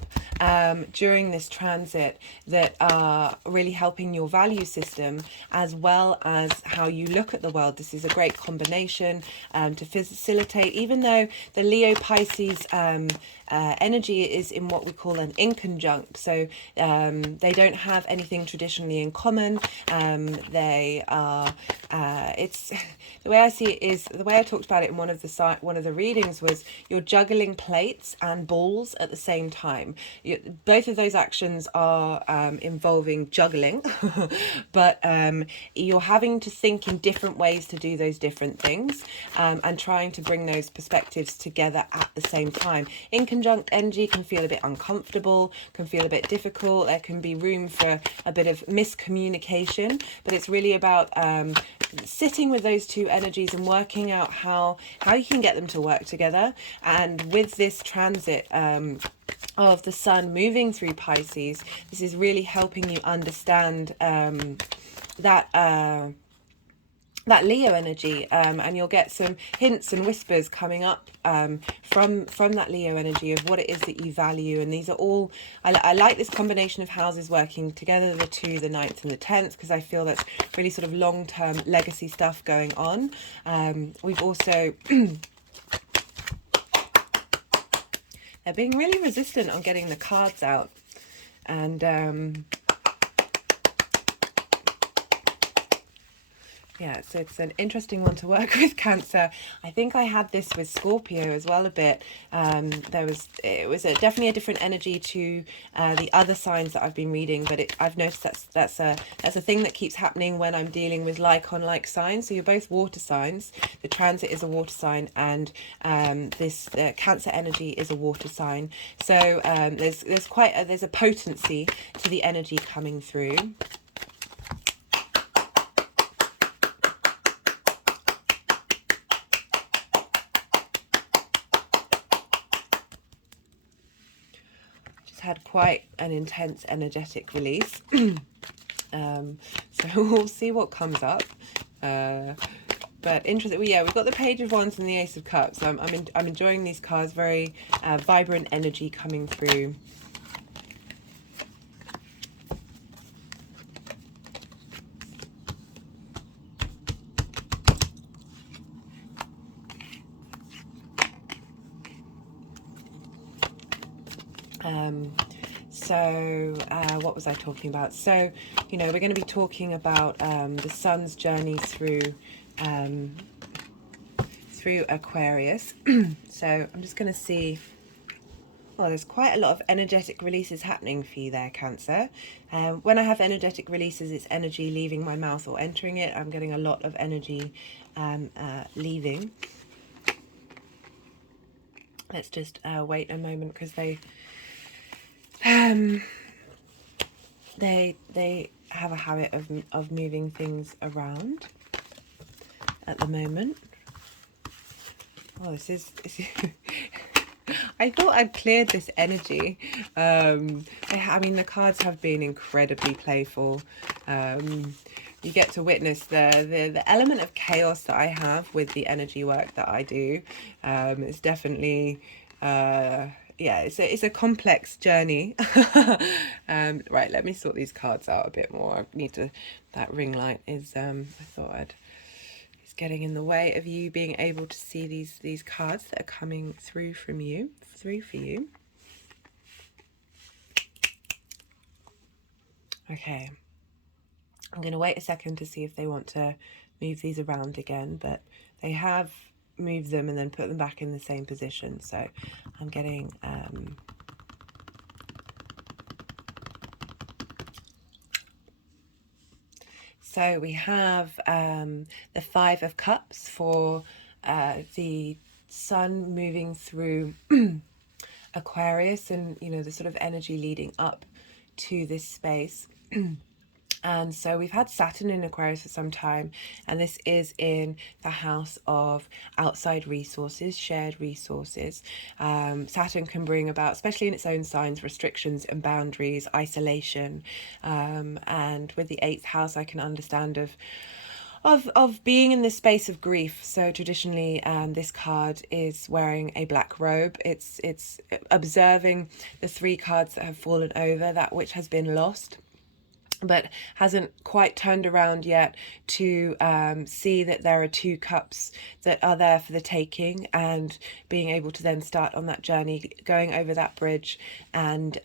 during this transit that are really helping your value system as well as how you look at the world. This is a great combination to facilitate, even though the Leo Pisces energy is in what we call an inconjunct. So they don't have anything traditionally in common. They are, it's the way I see it is, the way I talked about it in one of the readings was you're juggling plates and balls at the same time. Both of those actions are involving juggling, but you're having to think in different ways to do those different things, and trying to bring those perspectives together at the same time. In conjunct energy can feel a bit uncomfortable, can feel a bit difficult. There can be room for a bit of miscommunication, but it's really about sitting with those two energies and working out how you can get them to work together. And with this transit of the sun moving through Pisces, this is really helping you understand that Leo energy, and you'll get some hints and whispers coming up from that Leo energy of what it is that you value. And these are all, I like this combination of houses working together, the 2, the 9th and the 10th, because I feel that's really sort of long-term legacy stuff going on. We've also they're being really resistant on getting the cards out, and yeah, so it's an interesting one to work with, Cancer. I think I had this with Scorpio as well a bit. It was definitely a different energy to the other signs that I've been reading, but I've noticed that's a thing that keeps happening when I'm dealing with like on like signs. So you're both water signs. The transit is a water sign, and this Cancer energy is a water sign. So there's a potency to the energy coming through. Had quite an intense energetic release. So we'll see what comes up. But interesting. Well, yeah, we've got the Page of Wands and the Ace of Cups. I'm enjoying these cards. Very vibrant energy coming through. What was I talking about? So, you know, we're going to be talking about the sun's journey through Aquarius. So I'm just going to see. Oh, there's quite a lot of energetic releases happening for you there, Cancer. When I have energetic releases, it's energy leaving my mouth or entering it. I'm getting a lot of energy leaving. Let's just wait a moment, because they have a habit of moving things around at the moment. Oh, this is I thought I'd cleared this energy. I mean, the cards have been incredibly playful. You get to witness the element of chaos that I have with the energy work that I do. It's definitely yeah, it's a complex journey. Right, let me sort these cards out a bit more. I need to. That ring light is it's getting in the way of you being able to see these cards that are coming through for you. Okay, I'm going to wait a second to see if they want to move these around again, but they have moved them and then put them back in the same position. So I'm getting so we have the 5 of Cups for the sun moving through Aquarius, and you know, the sort of energy leading up to this space. And so we've had Saturn in Aquarius for some time, and this is in the house of outside resources, shared resources. Saturn can bring about, especially in its own signs, restrictions and boundaries, isolation. And with the 8th house, I can understand of being in this space of grief. So traditionally, this card is wearing a black robe. It's observing the 3 cards that have fallen over, that which has been lost, but hasn't quite turned around yet to see that there are 2 cups that are there for the taking, and being able to then start on that journey, going over that bridge. And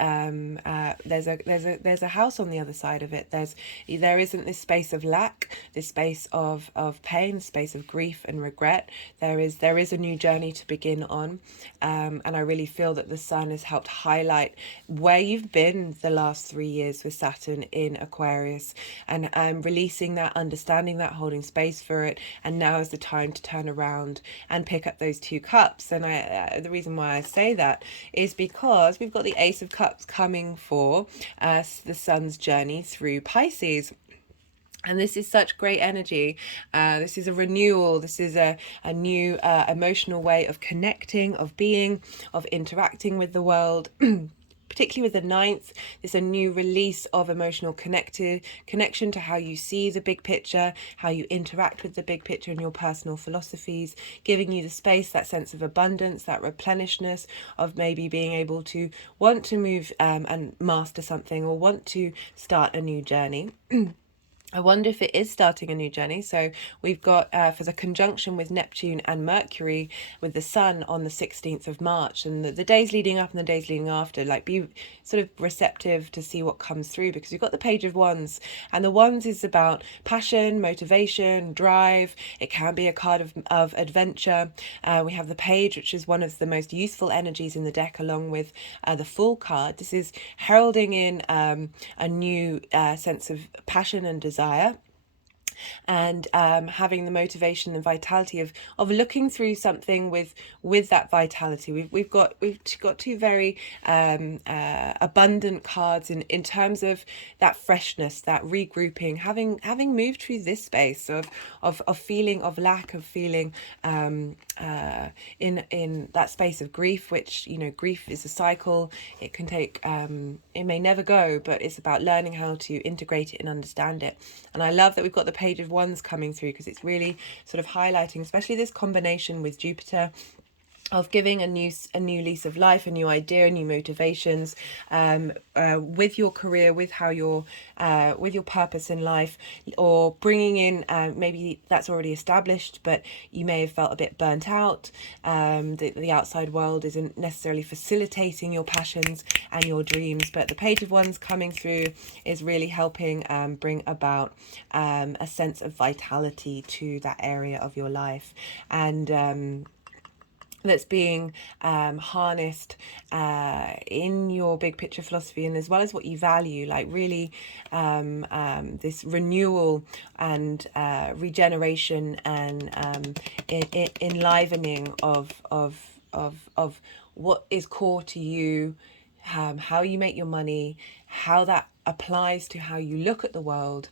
there's a house on the other side of it. There isn't this space of lack, this space of pain, space of grief and regret. There is a new journey to begin on, and I really feel that the sun has helped highlight where you've been the last 3 years with Saturn in Aquarius, and releasing that, understanding that, holding space for it. And now is the time to turn around and pick up those 2 cups. And the reason why I say that is because we've got the Ace of Cups coming for the sun's journey through Pisces. And this is such great energy. This is a renewal. This is a new emotional way of connecting, of being, of interacting with the world. Particularly with the 9th, there's a new release of emotional connection to how you see the big picture, how you interact with the big picture and your personal philosophies, giving you the space, that sense of abundance, that replenishedness of maybe being able to want to move and master something, or want to start a new journey. I wonder if it is starting a new journey. So we've got for the conjunction with Neptune and Mercury with the Sun on the 16th of March, and the days leading up and the days leading after, like, be sort of receptive to see what comes through, because we've got the Page of Wands, and the Wands is about passion, motivation, drive. It can be a card of adventure. We have the Page, which is one of the most useful energies in the deck, along with the Fool card. This is heralding in a new sense of passion and desire, and having the motivation and vitality of looking through something with that vitality. We've got 2 very abundant cards in terms of that freshness, that regrouping, having moved through this space of feeling of lack, of feeling in that space of grief, which, you know, grief is a cycle. It can take it may never go, but it's about learning how to integrate it and understand it. And I love that we've got the Page of Wands coming through, because it's really sort of highlighting, especially this combination with Jupiter, of giving a new lease of life, a new idea, new motivations with your career, with how you're with your purpose in life, or bringing in maybe that's already established, but you may have felt a bit burnt out. The outside world isn't necessarily facilitating your passions and your dreams, but the Page of Wands coming through is really helping bring about a sense of vitality to that area of your life, and that's being harnessed in your big picture philosophy, and as well as what you value, like really this renewal and regeneration and enlivening of what is core to you, how you make your money, how that applies to how you look at the world.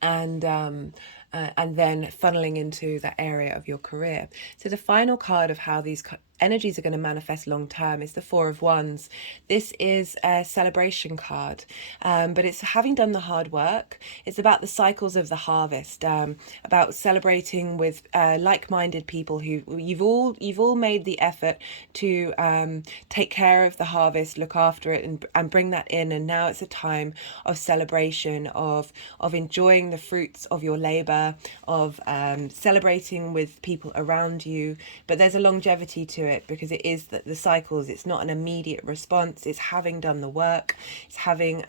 And then funneling into that area of your career. So the final card of how these energies are going to manifest long term is the Four of Wands. This is a celebration card, but it's having done the hard work. It's about the cycles of the harvest, about celebrating with like-minded people who you've all made the effort to take care of the harvest, look after it, and bring that in. And now it's a time of celebration, of enjoying the fruits of your labor, of celebrating with people around you. But there's a longevity to it, because it is the cycles. It's not an immediate response. It's having done the work. It's having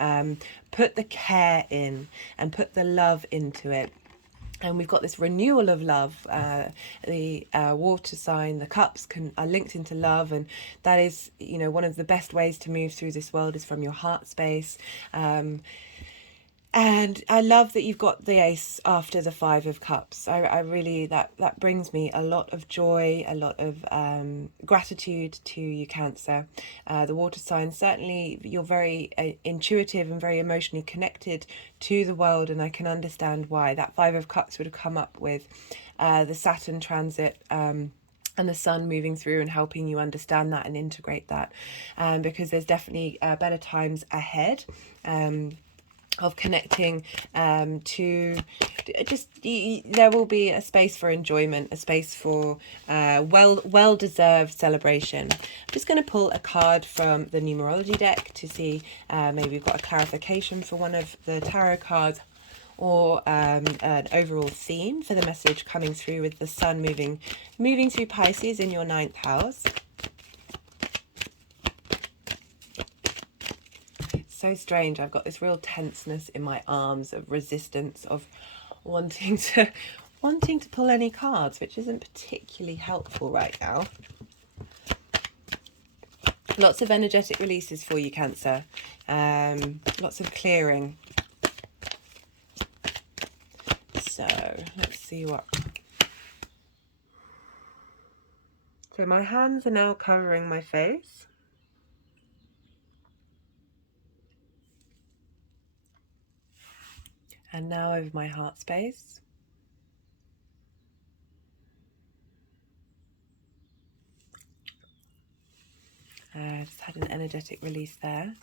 put the care in and put the love into it. And we've got this renewal of love. The water sign, the cups are linked into love, and that is, you know, one of the best ways to move through this world is from your heart space. And I love that you've got the Ace after the Five of Cups. I really, that brings me a lot of joy, a lot of gratitude to you, Cancer. The water sign, certainly you're very intuitive and very emotionally connected to the world, and I can understand why that Five of Cups would have come up with the Saturn transit and the Sun moving through and helping you understand that and integrate that, because there's definitely better times ahead. Of connecting to just there will be a space for enjoyment, a space for well-deserved celebration. I'm just going to pull a card from the Numerology deck to see maybe we've got a clarification for one of the tarot cards, or an overall theme for the message coming through with the Sun moving through Pisces in your 9th house. So strange. I've got this real tenseness in my arms of resistance, of wanting to pull any cards, which isn't particularly helpful right now. Lots of energetic releases for you, Cancer. Lots of clearing. So let's see what. So my hands are now covering my face. And now over my heart space. Just had an energetic release there.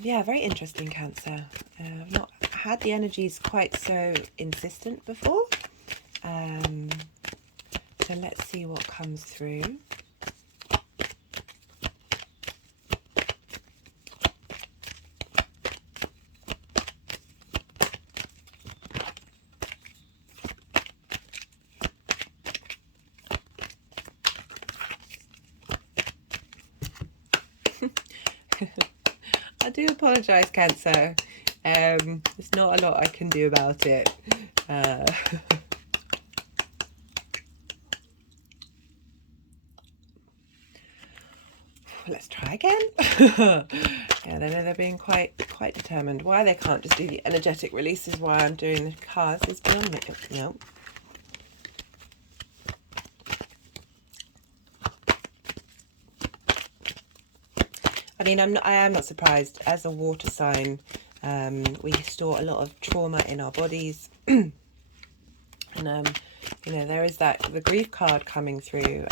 Yeah, very interesting, Cancer. I've not had the energies quite so insistent before. So let's see what comes through. I do apologise, Cancer. There's not a lot I can do about it. Let's try again. Yeah, they know they're being quite determined. Why they can't just do the energetic releases while I'm doing the cards is beyond me. No. I mean, I am not surprised. As a water sign, we store a lot of trauma in our bodies. And, you know, there is the grief card coming through.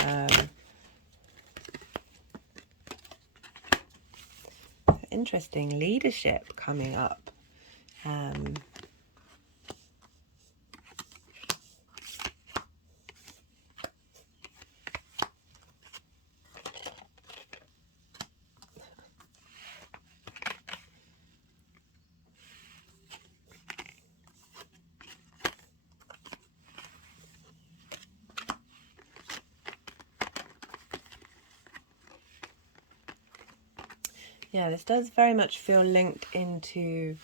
Interesting leadership coming up. Yeah, this does very much feel linked into,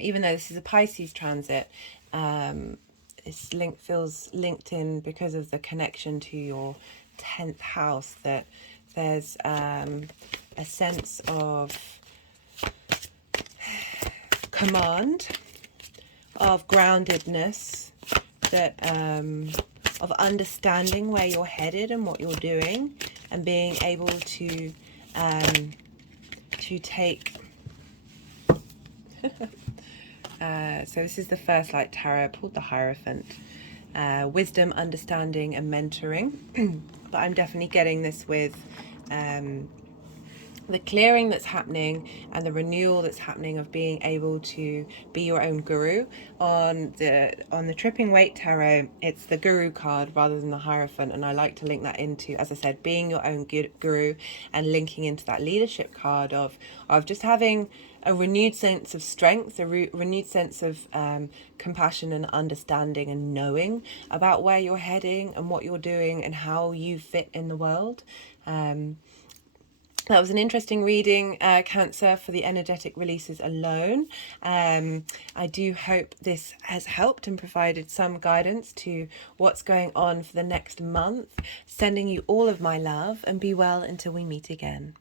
even though this is a Pisces transit, this feels linked in because of the connection to your 10th house, that there's a sense of command, of groundedness, that of understanding where you're headed and what you're doing, and being able to take so this is the first light tarot. I pulled the Hierophant. Wisdom, understanding and mentoring. But I'm definitely getting this with the clearing that's happening and the renewal that's happening of being able to be your own guru. On the Tripping Weight Tarot, it's the Guru card rather than the Hierophant, and I like to link that into, as I said, being your own guru, and linking into that leadership card of just having a renewed sense of strength, a renewed sense of compassion and understanding and knowing about where you're heading and what you're doing and how you fit in the world. That was an interesting reading, Cancer, for the energetic releases alone. I do hope this has helped and provided some guidance to what's going on for the next month. Sending you all of my love, and be well until we meet again.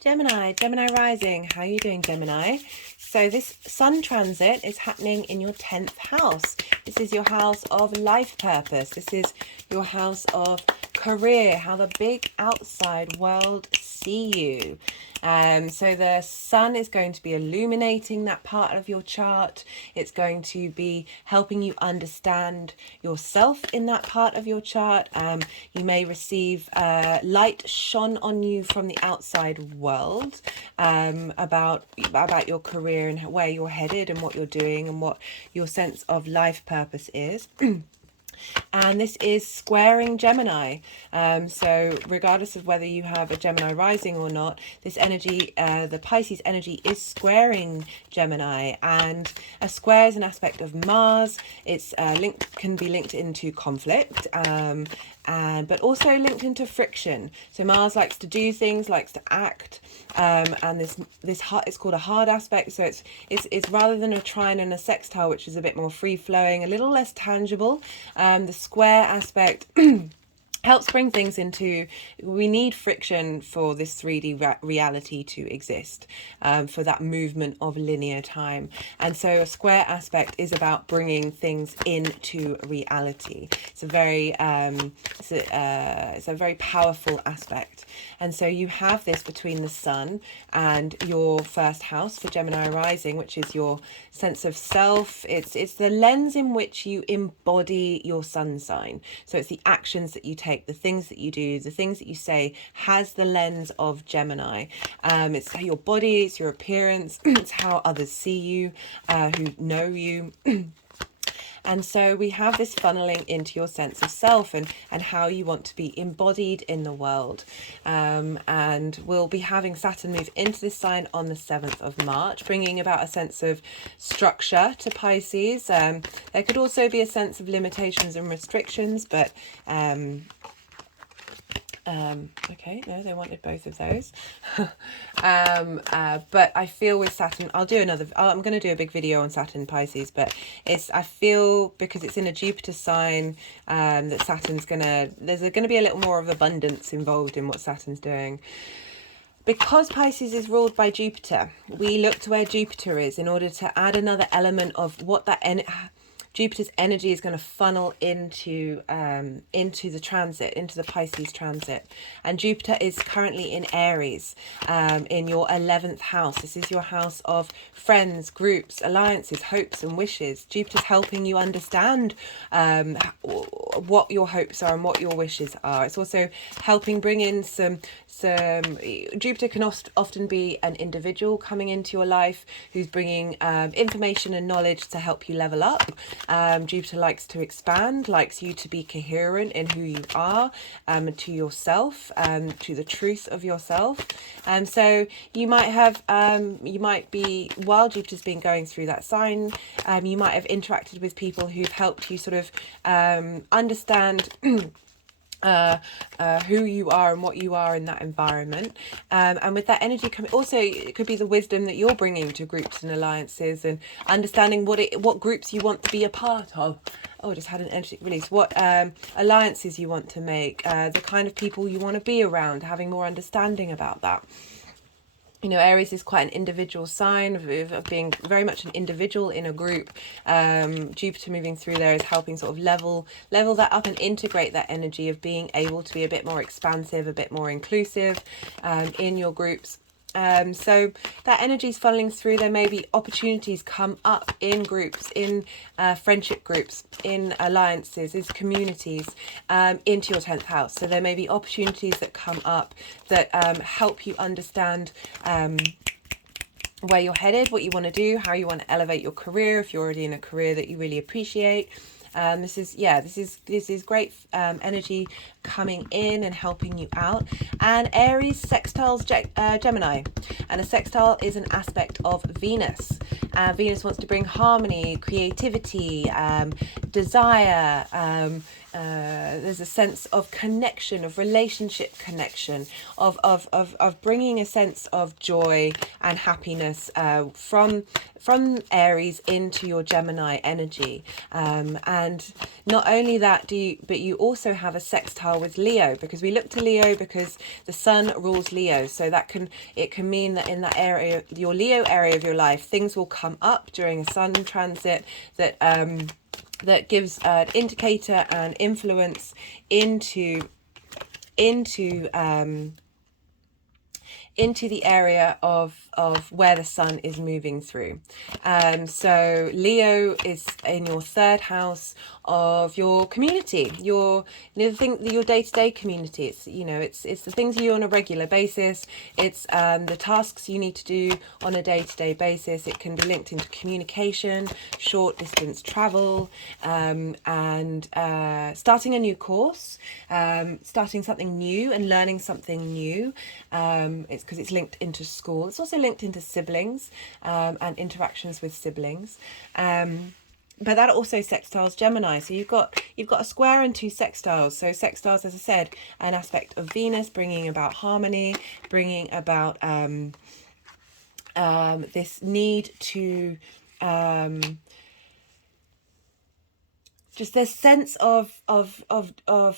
Gemini rising. How are you doing, Gemini? So this Sun transit is happening in your 10th house. This is your house of life purpose. This is your house of career, how the big outside world see you. So the sun is going to be illuminating that part of your chart. It's going to be helping you understand yourself in that part of your chart. You may receive light shone on you from the outside world about your career and where you're headed and what you're doing and what your sense of life purpose is. And this is squaring Gemini. So regardless of whether you have a Gemini rising or not, this energy, the Pisces energy, is squaring Gemini. And a square is an aspect of Mars. It's can be linked into conflict, but also linked into friction. So Mars likes to do things, likes to act, and this it's called a hard aspect. So it's rather than a trine and a sextile, which is a bit more free flowing, a little less tangible. The square aspect helps bring things into, we need friction for this 3D reality to exist, for that movement of linear time. And so a square aspect is about bringing things into reality. It's a very it's a very powerful aspect. And so you have this between the sun and your first house for Gemini rising, which is your sense of self. It's the lens in which you embody your sun sign. So it's the actions that you take, the things that you do, the things that you say, has the lens of Gemini. It's your body, it's your appearance, it's how others see you, who know you. And so we have this funneling into your sense of self and how you want to be embodied in the world. And we'll be having Saturn move into this sign on the 7th of March, bringing about a sense of structure to Pisces. There could also be a sense of limitations and restrictions, but okay, no, they wanted both of those. But I feel with Saturn, I'm going to do a big video on Saturn Pisces, but I feel because it's in a Jupiter sign, that there's going to be a little more of abundance involved in what Saturn's doing. Because Pisces is ruled by Jupiter, we look to where Jupiter is in order to add another element of what Jupiter's energy is going to funnel into the transit, into the Pisces transit. And Jupiter is currently in Aries, in your 11th house. This is your house of friends, groups, alliances, hopes and wishes. Jupiter's helping you understand what your hopes are and what your wishes are. It's also helping bring in some Jupiter can often be an individual coming into your life who's bringing information and knowledge to help you level up. Jupiter likes to expand, likes you to be coherent in who you are, to yourself, to the truth of yourself. And so you might be, while Jupiter's been going through that sign, you might have interacted with people who've helped you sort of understand who you are and what you are in that environment, and with that energy coming, also it could be the wisdom that you're bringing to groups and alliances and understanding what groups you want to be a part of. Oh, I just had an energetic release. What alliances you want to make, the kind of people you want to be around, having more understanding about that. You know, Aries is quite an individual sign of being very much an individual in a group. Jupiter moving through there is helping sort of level that up and integrate that energy of being able to be a bit more expansive, a bit more inclusive in your groups. So that energy is funneling through. There may be opportunities come up in groups, in friendship groups, in alliances, in communities, into your 10th house. So there may be opportunities that come up that help you understand where you're headed, what you want to do, how you want to elevate your career, if you're already in a career that you really appreciate. This is great energy coming in and helping you out. And Aries sextiles Gemini, and a sextile is an aspect of Venus. Venus wants to bring harmony, creativity, desire. There's a sense of connection, of relationship connection, of bringing a sense of joy and happiness from Aries into your Gemini energy. And not only that, but you also have a sextile with Leo, because we look to Leo because the sun rules Leo. So it can mean that in that area, your Leo area of your life, things will come up during a sun transit that gives an indicator and influence into the area of where the sun is moving through. So Leo is in your 3rd house of your community, your day-to-day community. It's it's the things you do on a regular basis. It's the tasks you need to do on a day-to-day basis. It can be linked into communication, short distance travel, and starting a new course, starting something new and learning something new. It's because it's linked into school. It's also linked into siblings, and interactions with siblings. But that also sextiles Gemini. So you've got a square and 2 sextiles. So sextiles, as I said, an aspect of Venus, bringing about harmony, bringing about this need to just this sense of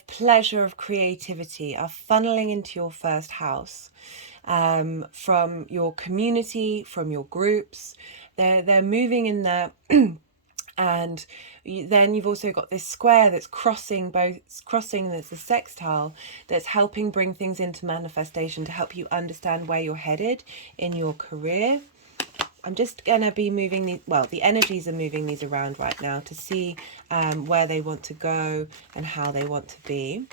pleasure, of creativity, are funneling into your first house, from your community, from your groups. They're moving in there. And then you've also got this square that's crossing, there's the sextile that's helping bring things into manifestation to help you understand where you're headed in your career. I'm just going to be moving these, well, the energies are moving these around right now to see where they want to go and how they want to be.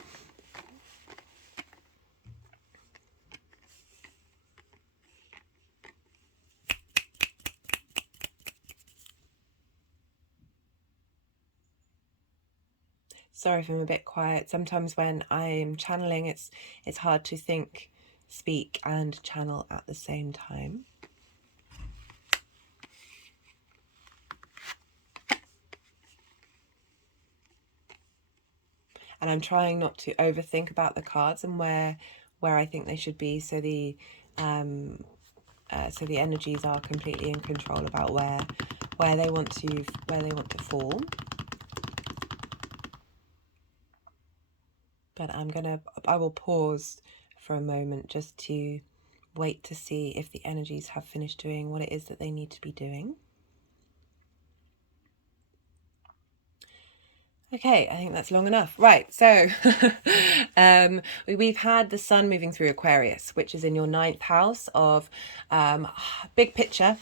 Sorry if I'm a bit quiet. Sometimes when I'm channeling, it's hard to think, speak, and channel at the same time. And I'm trying not to overthink about the cards and where I think they should be, so the energies are completely in control about where they want to fall. But I will pause for a moment just to wait to see if the energies have finished doing what it is that they need to be doing. Okay, I think that's long enough. Right, so we've had the sun moving through Aquarius, which is in your 9th house of big picture,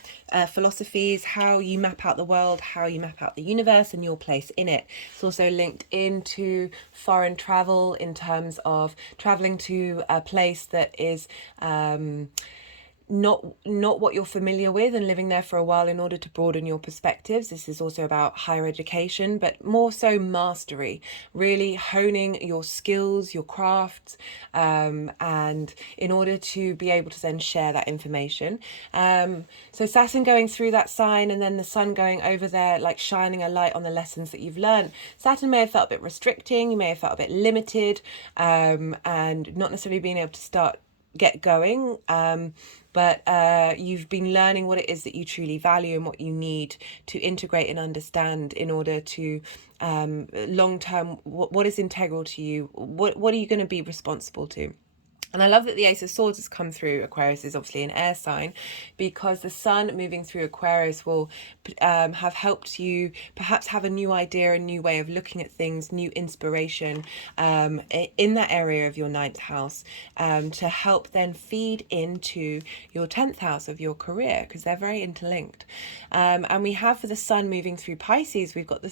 philosophies, how you map out the world, how you map out the universe and your place in it. It's also linked into foreign travel in terms of traveling to a place that is not what you're familiar with and living there for a while in order to broaden your perspectives. This is also about higher education, but more so mastery, really honing your skills, your crafts, and in order to be able to then share that information. So Saturn going through that sign and then the sun going over there, like shining a light on the lessons that you've learned. Saturn may have felt a bit restricting, you may have felt a bit limited, and not necessarily being able to get going, but you've been learning what it is that you truly value and what you need to integrate and understand in order to long term, what is integral to you, what are you going to be responsible to. And I love that the Ace of Swords has come through. Aquarius is obviously an air sign, because the sun moving through Aquarius will have helped you perhaps have a new idea, a new way of looking at things, new inspiration in that area of your 9th house, to help then feed into your 10th house of your career, because they're very interlinked. And we have, for the sun moving through Pisces, we've got the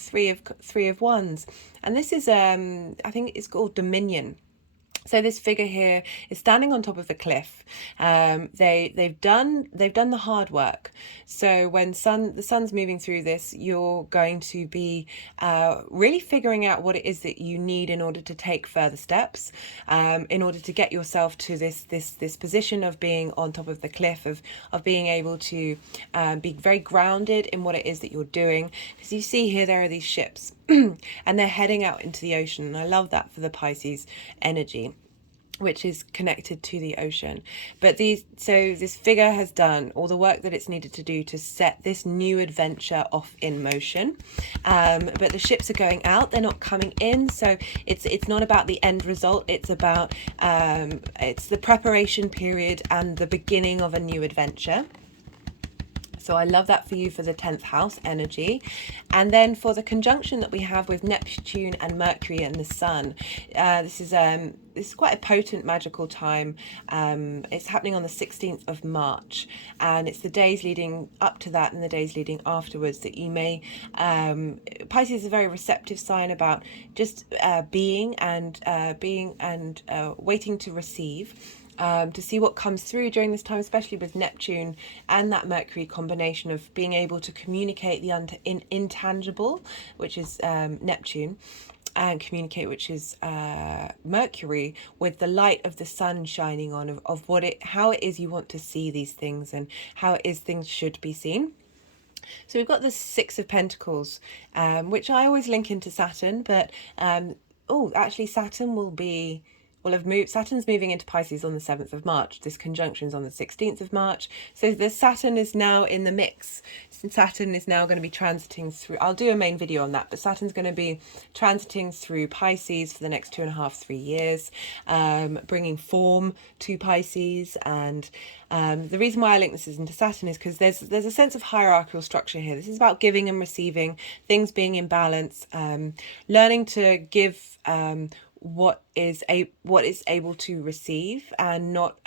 three of wands, and this is I think it's called dominion. So this figure here is standing on top of a cliff. They've done the hard work. So when the sun's moving through this, you're going to be really figuring out what it is that you need in order to take further steps, in order to get yourself to this position of being on top of the cliff, of being able to be very grounded in what it is that you're doing. Because you see here, there are these ships and they're heading out into the ocean. And I love that for the Pisces energy, which is connected to the ocean. But this figure has done all the work that it's needed to do to set this new adventure off in motion. But the ships are going out, they're not coming in. So it's not about the end result. It's about, it's the preparation period and the beginning of a new adventure. So I love that for you for the 10th house energy. And then for the conjunction that we have with Neptune and Mercury and the sun, this is quite a potent magical time. It's happening on the 16th of March, and it's the days leading up to that and the days leading afterwards that you may, Pisces is a very receptive sign about just being and waiting to receive. To see what comes through during this time, especially with Neptune and that Mercury combination of being able to communicate the intangible, which is Neptune, and communicate, which is Mercury, with the light of the sun shining on of how it is you want to see these things and how it is things should be seen. So we've got the Six of Pentacles, which I always link into Saturn, but actually Saturn will be will have moved. Saturn's moving into Pisces on the 7th of March. This conjunction is on the 16th of March. So the Saturn is now in the mix. Saturn is now going to be transiting through, I'll do a main video on that, but Saturn's going to be transiting through Pisces for the next 2.5-3 years, bringing form to Pisces. And the reason why I link this into Saturn is because there's a sense of hierarchical structure here. This is about giving and receiving, things being in balance, learning to give what is able to receive, and not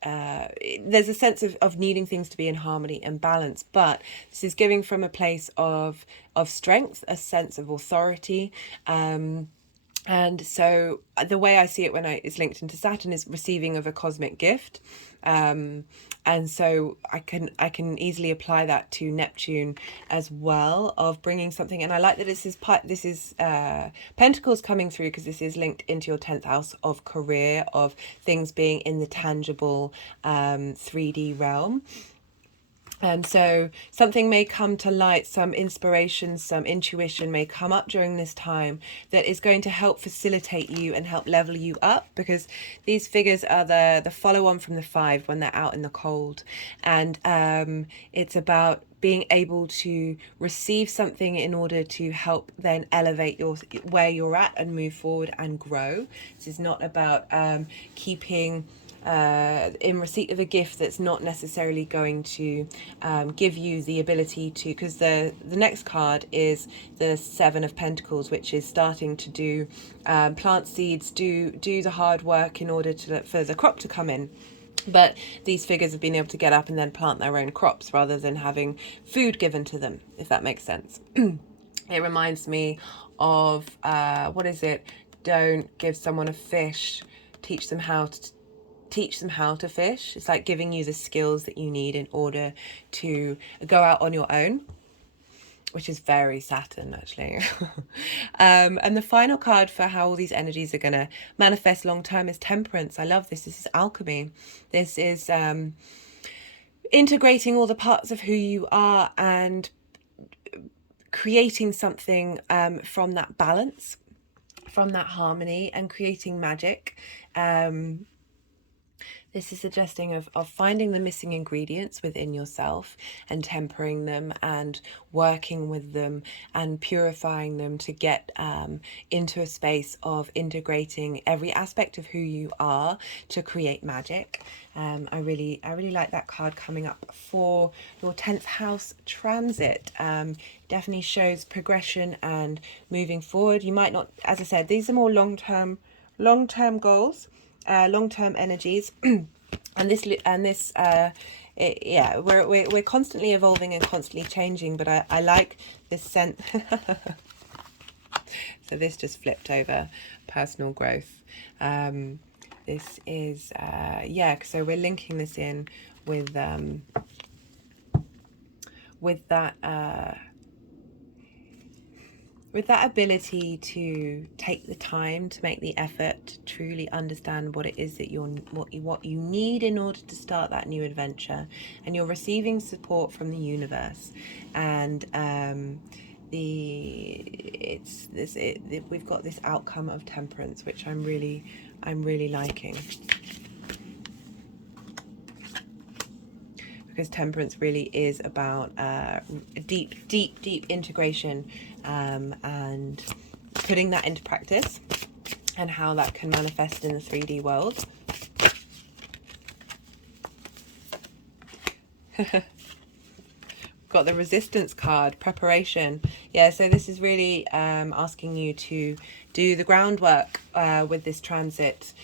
there's a sense of needing things to be in harmony and balance, but this is giving from a place of strength, a sense of authority. And so the way I see it when it's linked into Saturn is receiving of a cosmic gift. And so I can easily apply that to Neptune as well, of bringing something. And I like that this is Pentacles coming through, because this is linked into your 10th house of career, of things being in the tangible 3D realm. And so something may come to light, some inspiration, some intuition may come up during this time that is going to help facilitate you and help level you up, because these figures are the follow-on from the 5 when they're out in the cold. And it's about being able to receive something in order to help then elevate where you're at and move forward and grow. This is not about keeping in receipt of a gift that's not necessarily going to give you the ability to, because the next card is the 7 of Pentacles, which is starting to do plant seeds, do the hard work in order for the crop to come in. But these figures have been able to get up and then plant their own crops rather than having food given to them, if that makes sense. It reminds me of what is it? Don't give someone a fish, teach them how to fish. It's like giving you the skills that you need in order to go out on your own, which is very Saturn, actually. And the final card for how all these energies are going to manifest long term is Temperance. I love this. This is alchemy. This is integrating all the parts of who you are and creating something from that balance, from that harmony, and creating magic. This is suggesting of finding the missing ingredients within yourself and tempering them and working with them and purifying them to get into a space of integrating every aspect of who you are to create magic. I really like that card coming up for your 10th house transit. Definitely shows progression and moving forward. You might not, as I said, these are more long-term goals. Long-term energies, and we're constantly evolving and constantly changing, but I like this sense. So this just flipped over, personal growth. This is so we're linking this in with that ability to take the time to make the effort to truly understand what it is that what you need in order to start that new adventure, and you're receiving support from the universe. And we've got this outcome of Temperance, which I'm really liking, because Temperance really is about deep integration, and putting that into practice, and how that can manifest in the 3D world. Got the Resistance card, preparation. Yeah, so this is really asking you to do the groundwork with this transit.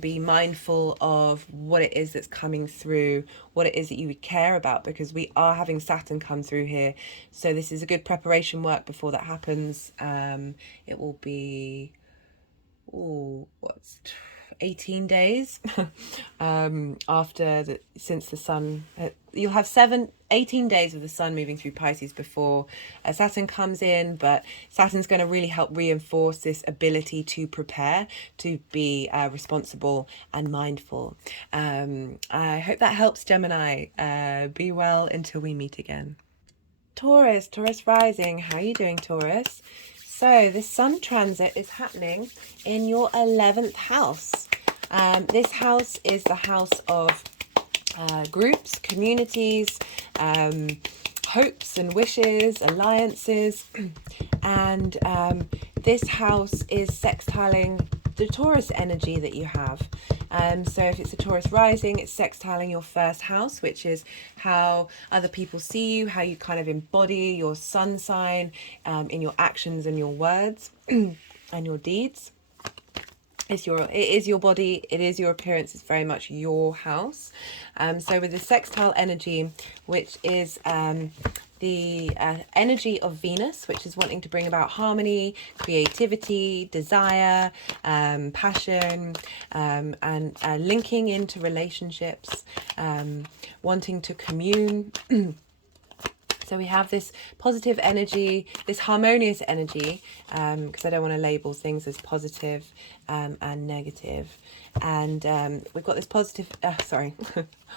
Be mindful of what it is that's coming through, what it is that you would care about, because we are having Saturn come through here. So this is a good preparation work before that happens. It will be, 18 days since the sun, you'll have 18 days of the sun moving through Pisces before Saturn comes in, but Saturn's going to really help reinforce this ability to prepare, to be responsible and mindful. I hope that helps, Gemini. Be well until we meet again. Taurus rising. How are you doing, Taurus? So the Sun transit is happening in your 11th house. This house is the house of groups, communities, hopes and wishes, alliances, and this house is sextiling the Taurus energy that you have. So if it's a Taurus rising, it's sextiling your first house, which is how other people see you, how you kind of embody your sun sign in your actions and your words and your deeds. It is your body, it is your appearance, it's very much your house. So with the sextile energy, which is the energy of Venus, which is wanting to bring about harmony, creativity, desire, passion, and linking into relationships, wanting to commune. So we have this positive energy, this harmonious energy, because I don't want to label things as positive and negative. And we've got this positive,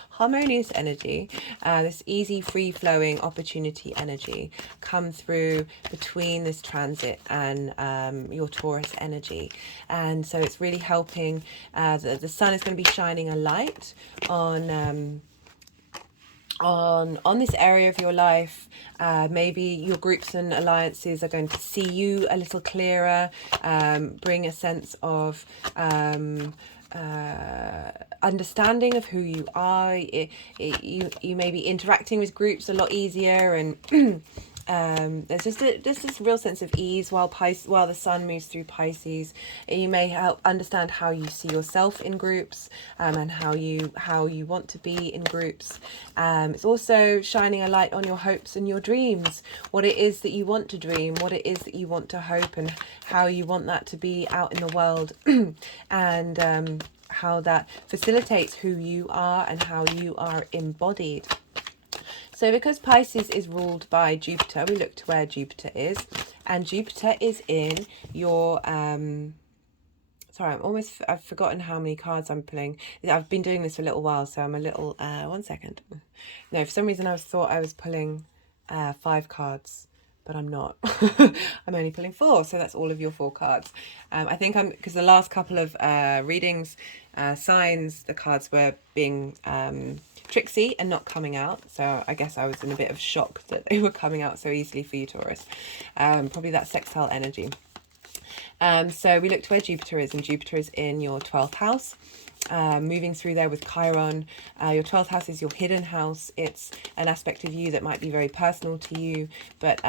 harmonious energy, this easy, free-flowing opportunity energy come through between this transit and your Taurus energy. And so it's really helping, the sun is going to be shining a light on this area of your life. Maybe your groups and alliances are going to see you a little clearer, bring a sense of understanding of who you are. You may be interacting with groups a lot easier, and there's just this real sense of ease while the sun moves through Pisces. You may help understand how you see yourself in groups, and how you want to be in groups. It's also shining a light on your hopes and your dreams, what it is that you want to dream, what it is that you want to hope, and how you want that to be out in the world, and how that facilitates who you are and how you are embodied. So because Pisces is ruled by Jupiter, we look to where Jupiter is, and Jupiter is in your, I've forgotten how many cards I'm pulling. I've been doing this for a little while, so I'm a little, 1 second. No, for some reason I thought I was pulling 5 cards, but I'm not. I'm only pulling 4, so that's all of your 4 cards. I think because the last couple of readings, signs, the cards were being tricksy and not coming out, so I guess I was in a bit of shock that they were coming out so easily for you, Taurus. Probably that sextile energy. So we look to where Jupiter is, and Jupiter is in your 12th house, moving through there with Chiron. Your 12th house is your hidden house. It's an aspect of you that might be very personal to you, but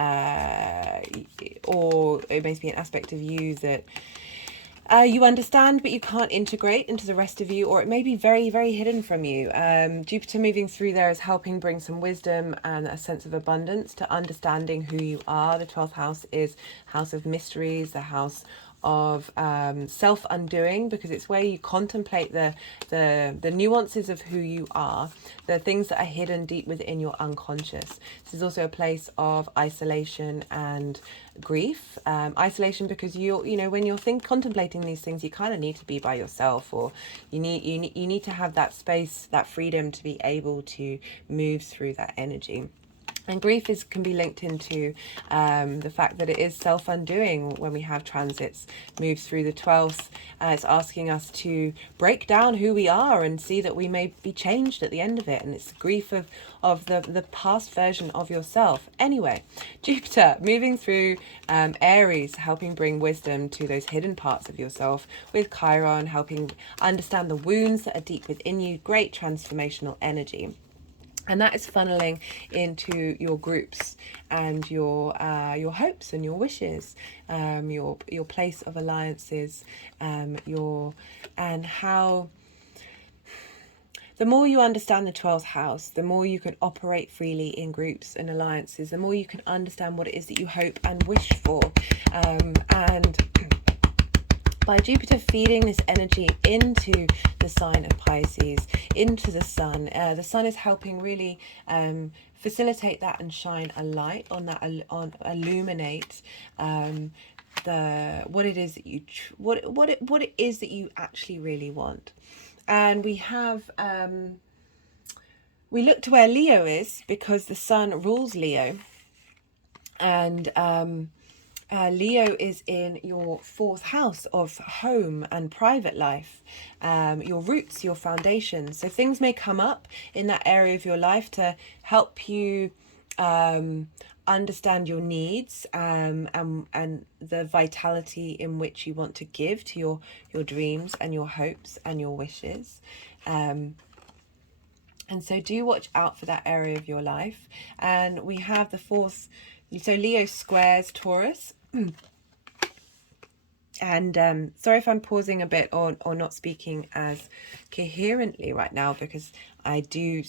or it may be an aspect of you that you understand but you can't integrate into the rest of you, or it may be very, very hidden from you. Jupiter moving through there is helping bring some wisdom and a sense of abundance to understanding who you are. The 12th house is house of mysteries, the house of self-undoing, because it's where you contemplate the nuances of who you are, the things that are hidden deep within your unconscious. This is also a place of isolation and grief. Isolation because you know when you're contemplating these things, you kind of need to be by yourself, or you need to have that space, that freedom to be able to move through that energy. And grief can be linked into the fact that it is self-undoing when we have transits move through the 12th. It's asking us to break down who we are and see that we may be changed at the end of it. And it's grief of the past version of yourself. Anyway, Jupiter moving through Aries, helping bring wisdom to those hidden parts of yourself, with Chiron helping understand the wounds that are deep within you. Great transformational energy. And that is funneling into your groups and your hopes and your wishes, your place of alliances, and how the more you understand the 12th house, the more you can operate freely in groups and alliances, the more you can understand what it is that you hope and wish for, and by Jupiter feeding this energy into the sign of Pisces, into the sun is helping really facilitate that and shine a light on that, illuminate what it is that you actually really want. And we look to where Leo is, because the sun rules Leo, and Leo is in your 4th house of home and private life, your roots, your foundation. So things may come up in that area of your life to help you understand your needs, and the vitality in which you want to give to your dreams and your hopes and your wishes. And so do watch out for that area of your life. And we have the 4th, so Leo squares Taurus. And sorry if I'm pausing a bit or not speaking as coherently right now, because I do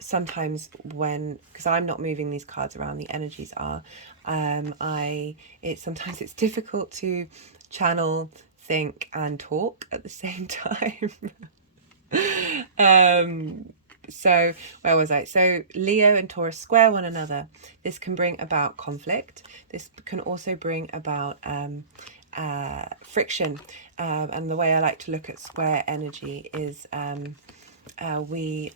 sometimes, because I'm not moving these cards around, the energies are, sometimes it's difficult to channel, think and talk at the same time. So where was I? So Leo and Taurus square one another. This can bring about conflict. This can also bring about friction. And the way I like to look at square energy is we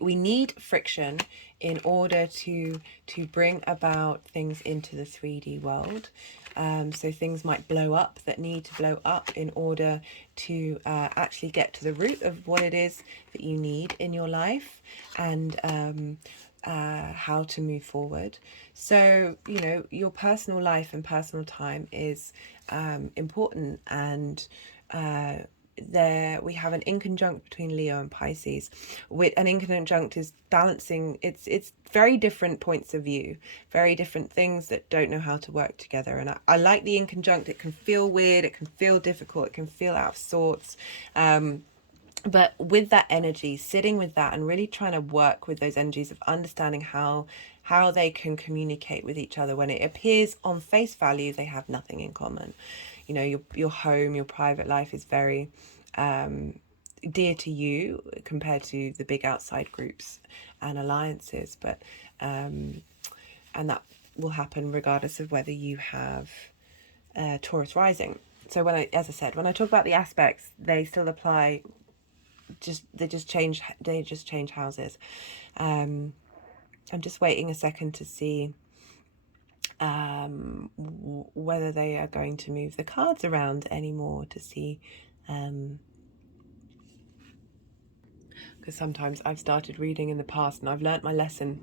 need friction in order to bring about things into the 3D world. So things might blow up that need to blow up in order to actually get to the root of what it is that you need in your life, and how to move forward. So, you know, your personal life and personal time is important, and there we have an inconjunct between Leo and Pisces. With an inconjunct is balancing, it's very different points of view, very different things that don't know how to work together. And I like the inconjunct. It can feel weird, it can feel difficult, it can feel out of sorts, but with that energy, sitting with that and really trying to work with those energies of understanding how they can communicate with each other when it appears on face value they have nothing in common. You know, your home, your private life is very dear to you compared to the big outside groups and alliances, but and that will happen regardless of whether you have Taurus rising. So as I said, when I talk about the aspects, they still apply. They just change houses. I'm just waiting a second to see whether they are going to move the cards around anymore, to see, because sometimes I've started reading in the past and I've learnt my lesson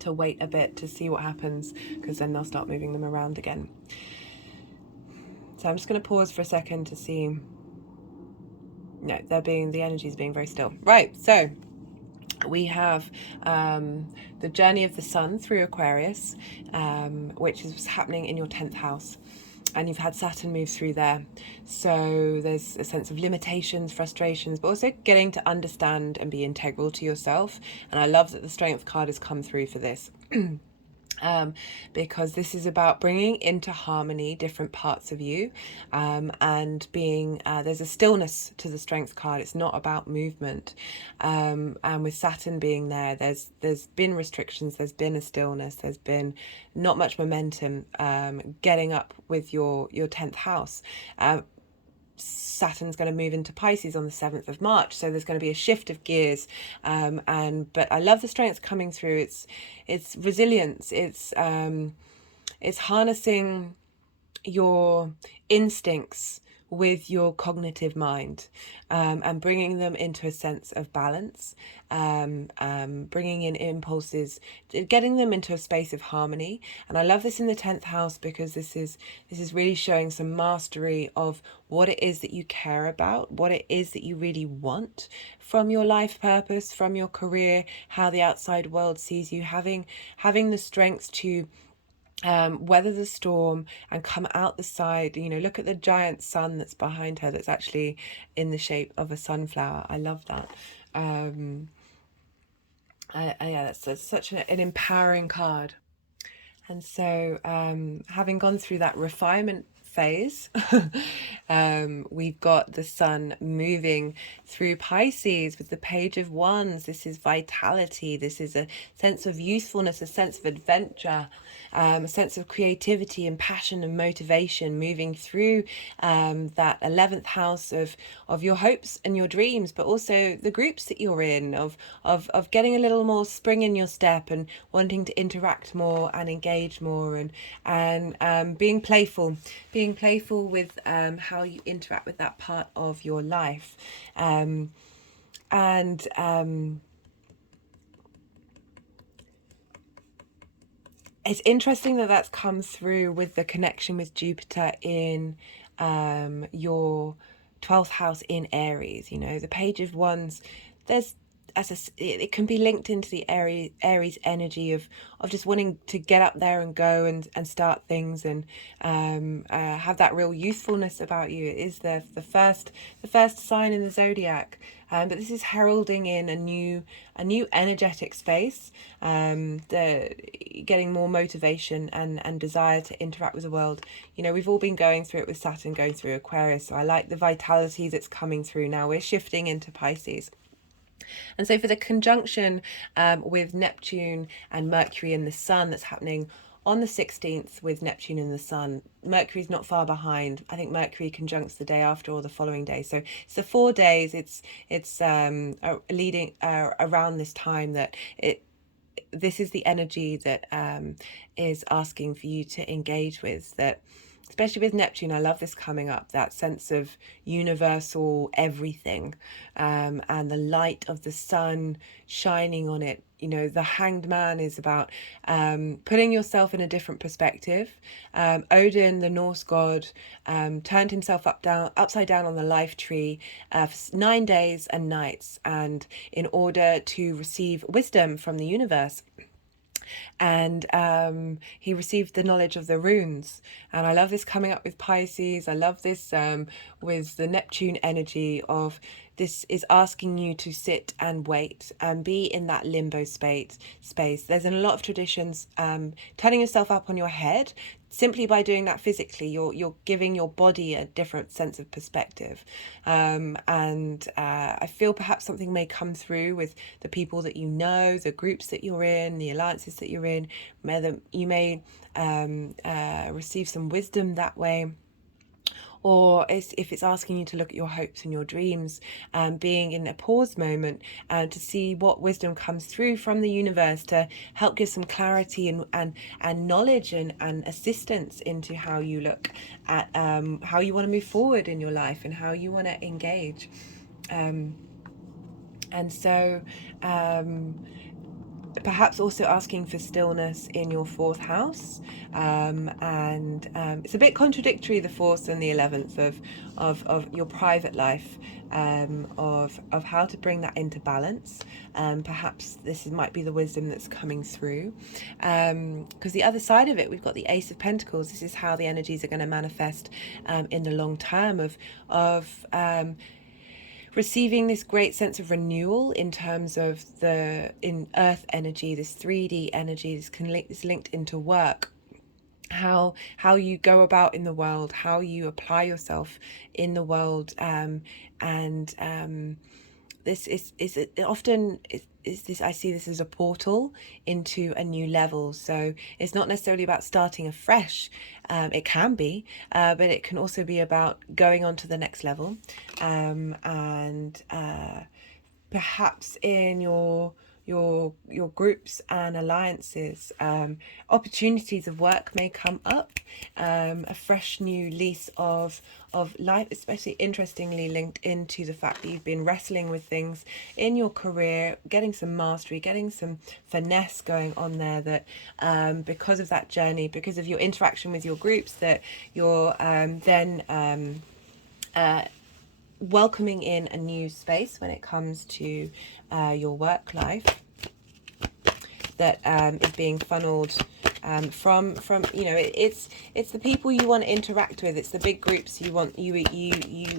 to wait a bit to see what happens, because then they'll start moving them around again. So I'm just going to pause for a second to see. No, the energy's being very still. Right, so we have the journey of the sun through Aquarius, which is happening in your 10th house. And you've had Saturn move through there. So there's a sense of limitations, frustrations, but also getting to understand and be integral to yourself. And I love that the Strength card has come through for this. Because this is about bringing into harmony different parts of you, and being there's a stillness to the Strength card. It's not about movement, and with Saturn being there, there's been restrictions, there's been a stillness, there's been not much momentum getting up with your 10th house. Saturn's going to move into Pisces on the 7th of March, so there's going to be a shift of gears, but I love the Strength coming through. It's resilience, it's harnessing your instincts with your cognitive mind, and bringing them into a sense of balance, bringing in impulses, getting them into a space of harmony. And I love this in the 10th house, because this is really showing some mastery of what it is that you care about, what it is that you really want from your life purpose, from your career, how the outside world sees you, having the strength to weather the storm and come out the side. You know, look at the giant sun that's behind her, that's actually in the shape of a sunflower. I love that. Yeah, that's such an empowering card. And so having gone through that refinement phase. We've got the sun moving through Pisces with the Page of Wands. This is vitality. This is a sense of youthfulness, a sense of adventure, a sense of creativity and passion and motivation, moving through that 11th house of your hopes and your dreams, but also the groups that you're in, of getting a little more spring in your step and wanting to interact more and engage more, and being playful with how you interact with that part of your life. It's interesting that that's come through with the connection with Jupiter in your 12th house in Aries. You know, the Page of Wands, there's it can be linked into the Aries energy of just wanting to get up there and go and start things, and have that real youthfulness about you. It is the first sign in the zodiac, but this is heralding in a new energetic space, getting more motivation and desire to interact with the world. You know, we've all been going through it with Saturn going through Aquarius, so I like the vitality that's coming through now. We're shifting into Pisces. And so for the conjunction with Neptune and Mercury and the Sun that's happening on the 16th with Neptune and the Sun, Mercury's not far behind. I think Mercury conjuncts the day after or the following day. So it's the 4 days. It's leading around this time that this is the energy that is asking for you to engage with, that especially with Neptune. I love this coming up, that sense of universal everything, and the light of the sun shining on it. You know, the Hanged Man is about putting yourself in a different perspective. Odin, the Norse god, turned himself upside down on the life tree for 9 days and nights, and in order to receive wisdom from the universe. And he received the knowledge of the runes. And I love this coming up with Pisces. I love this with the Neptune energy of this is asking you to sit and wait and be in that limbo space. There's in a lot of traditions turning yourself up on your head. Simply by doing that physically, you're giving your body a different sense of perspective, and I feel perhaps something may come through with the people that you know, the groups that you're in, the alliances that you're in. You may receive some wisdom that way. Or if it's asking you to look at your hopes and your dreams, being in a pause moment to see what wisdom comes through from the universe to help give some clarity and knowledge and assistance into how you look at how you want to move forward in your life and how you want to engage. And so perhaps also asking for stillness in your 4th house, and it's a bit contradictory, the 4th and the 11th of your private life, of how to bring that into balance. Perhaps this might be the wisdom that's coming through, because the other side of it, we've got the Ace of Pentacles. This is how the energies are going to manifest in the long term of receiving this great sense of renewal in terms of in earth energy, this 3D energy. This linked into work, how you go about in the world, how you apply yourself in the world, and this is often this, I see this as a portal into a new level. So it's not necessarily about starting afresh. It can be, but it can also be about going on to the next level, and perhaps in your groups and alliances, opportunities of work may come up, a fresh new lease of life, especially interestingly linked into the fact that you've been wrestling with things in your career, getting some mastery, getting some finesse going on there, that because of that journey, because of your interaction with your groups, that you're then welcoming in a new space when it comes to your work life, that is being funneled from you know, it's the people you want to interact with, it's the big groups you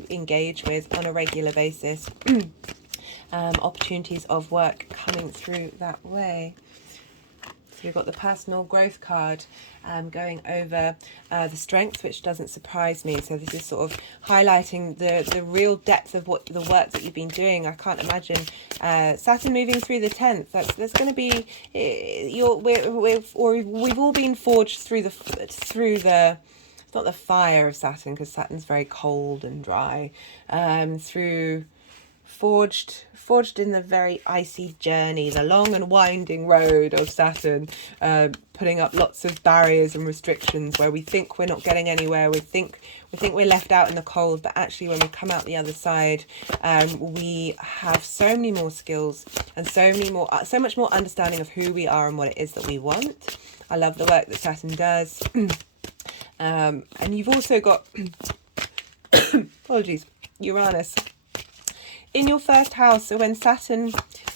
engage with on a regular basis. Opportunities of work coming through that way. So we've got the personal growth card going over the strength, which doesn't surprise me. So this is sort of highlighting the real depth of what the work that you've been doing. I can't imagine Saturn moving through the 10th. There's going to be we've all been forged through the it's not the fire of Saturn, because Saturn's very cold and dry, through forged in the very icy journey, the long and winding road of Saturn, putting up lots of barriers and restrictions where we think we're not getting anywhere, we think we're left out in the cold, but actually when we come out the other side, we have so many more skills and so much more understanding of who we are and what it is that we want. I love the work that Saturn does. And you've also got apologies, Uranus in your first house. So when Saturn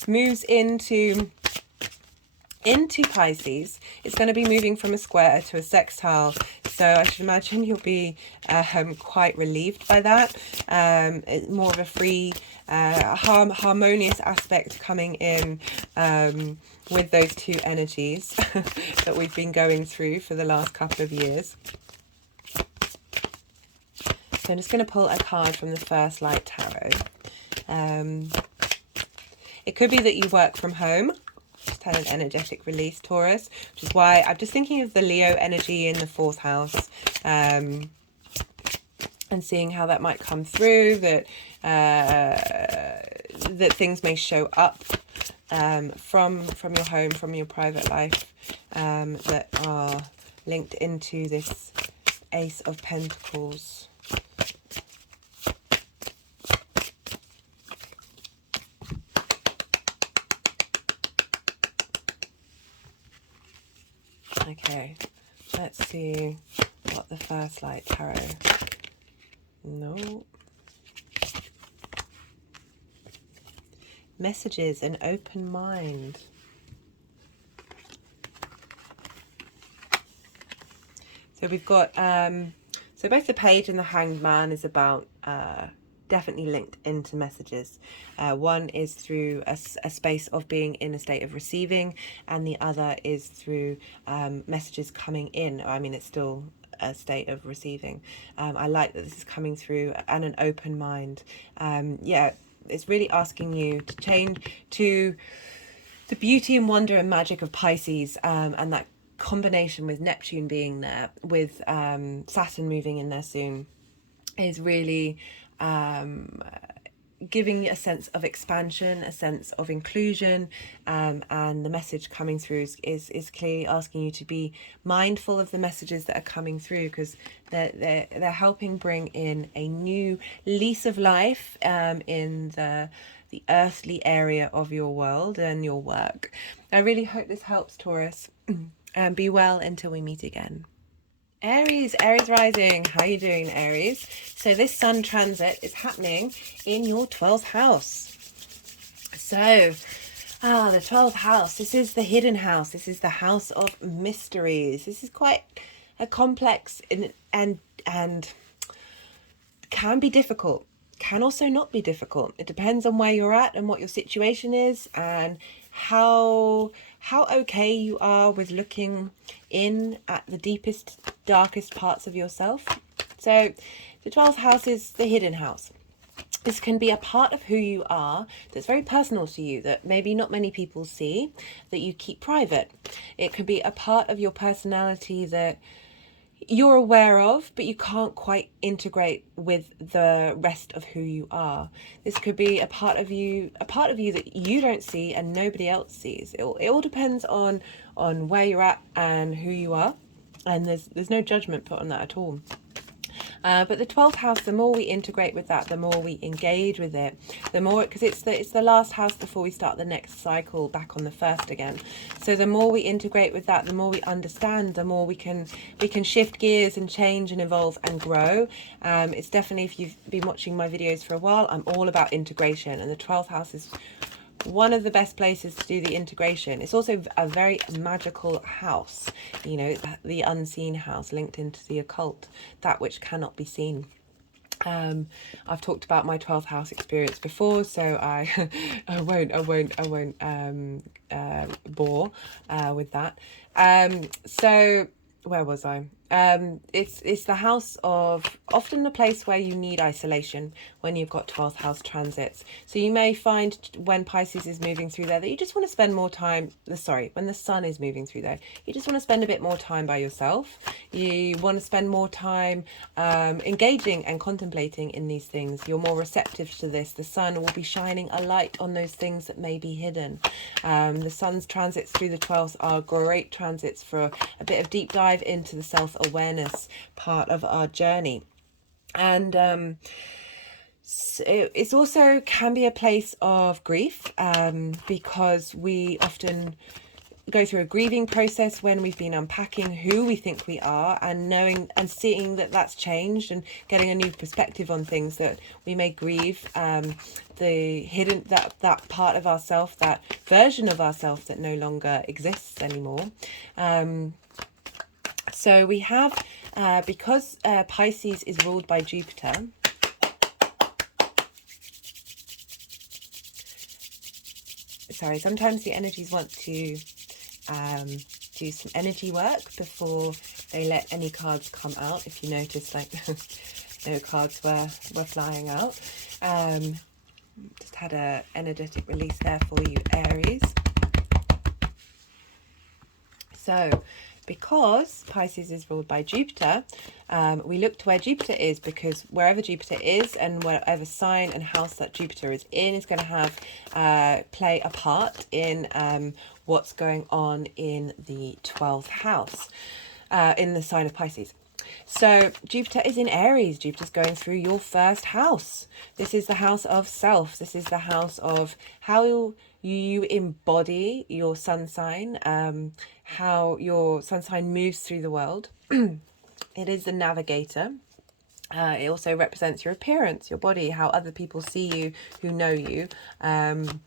moves into Pisces, it's going to be moving from a square to a sextile. So I should imagine you'll be quite relieved by that. It's more of a free, harmonious aspect coming in with those two energies that we've been going through for the last couple of years. So I'm just going to pull a card from the First Light Tarot. It could be that you work from home. Just had an energetic release, Taurus, which is why I'm just thinking of the Leo energy in the 4th house, and seeing how that might come through, that things may show up from your home, from your private life, that are linked into this Ace of Pentacles. Okay, let's see what the First Light Tarot. No. Messages, an open mind. So we've got, so both the Page and the Hanged Man is about, definitely linked into messages. One is through a space of being in a state of receiving, and the other is through messages coming in. I mean, it's still a state of receiving. I like that this is coming through, and an open mind. Yeah, it's really asking you to change to the beauty and wonder and magic of Pisces, and that combination with Neptune being there, with Saturn moving in there soon, is really giving a sense of expansion, a sense of inclusion, and the message coming through is clearly asking you to be mindful of the messages that are coming through, because they're helping bring in a new lease of life in the earthly area of your world and your work. I really hope this helps, Taurus. Be well until we meet again. Aries rising, how are you doing, Aries? So this Sun transit is happening in your 12th house. So, the 12th house, this is the hidden house. This is the house of mysteries. This is quite a complex and can be difficult. Can also not be difficult. It depends on where you're at and what your situation is, and how okay you are with looking in at the deepest, darkest parts of yourself. So the 12th house is the hidden house. This can be a part of who you are that's very personal to you, that maybe not many people see, that you keep private. It could be a part of your personality that you're aware of, but you can't quite integrate with the rest of who you are. This could be a part of you that you don't see and nobody else sees. It all depends on where you're at and who you are, and there's no judgment put on that at all. But the 12th house, the more we integrate with that, the more we engage with it, the more, because it's the last house before we start the next cycle back on the 1st again. So the more we integrate with that, the more we understand, the more we can shift gears and change and evolve and grow. It's definitely, if you've been watching my videos for a while, I'm all about integration, and the 12th house is one of the best places to do the integration. It's also a very magical house, you know, the unseen house linked into the occult, that which cannot be seen. I've talked about my 12th house experience before, so I I won't bore with that. So where was I? It's the house of, often a place where you need isolation when you've got 12th house transits. So you may find when Pisces is moving through there that you just want to spend more time, when the sun is moving through there, you just want to spend a bit more time by yourself. You want to spend more time engaging and contemplating in these things. You're more receptive to this. The sun will be shining a light on those things that may be hidden. The sun's transits through the 12th are great transits for a bit of deep dive into the self-awareness part of our journey. And it's also can be a place of grief, because we often go through a grieving process when we've been unpacking who we think we are, and knowing and seeing that that's changed, and getting a new perspective on things, that we may grieve the hidden, that part of ourself, that version of ourself that no longer exists anymore. So we have, because Pisces is ruled by Jupiter, sorry, sometimes the energies want to do some energy work before they let any cards come out. If you notice, like, no cards were flying out. Just had a energetic release there for you, Aries. So because Pisces is ruled by Jupiter, we look to where Jupiter is, because wherever Jupiter is and whatever sign and house that Jupiter is in is going to have play a part in what's going on in the 12th house, in the sign of Pisces. So Jupiter is in Aries. Jupiter's going through your first house. This is the house of self. This is the house of how you embody your sun sign, how your sun sign moves through the world. It is the navigator. It also represents your appearance, your body, how other people see you who know you on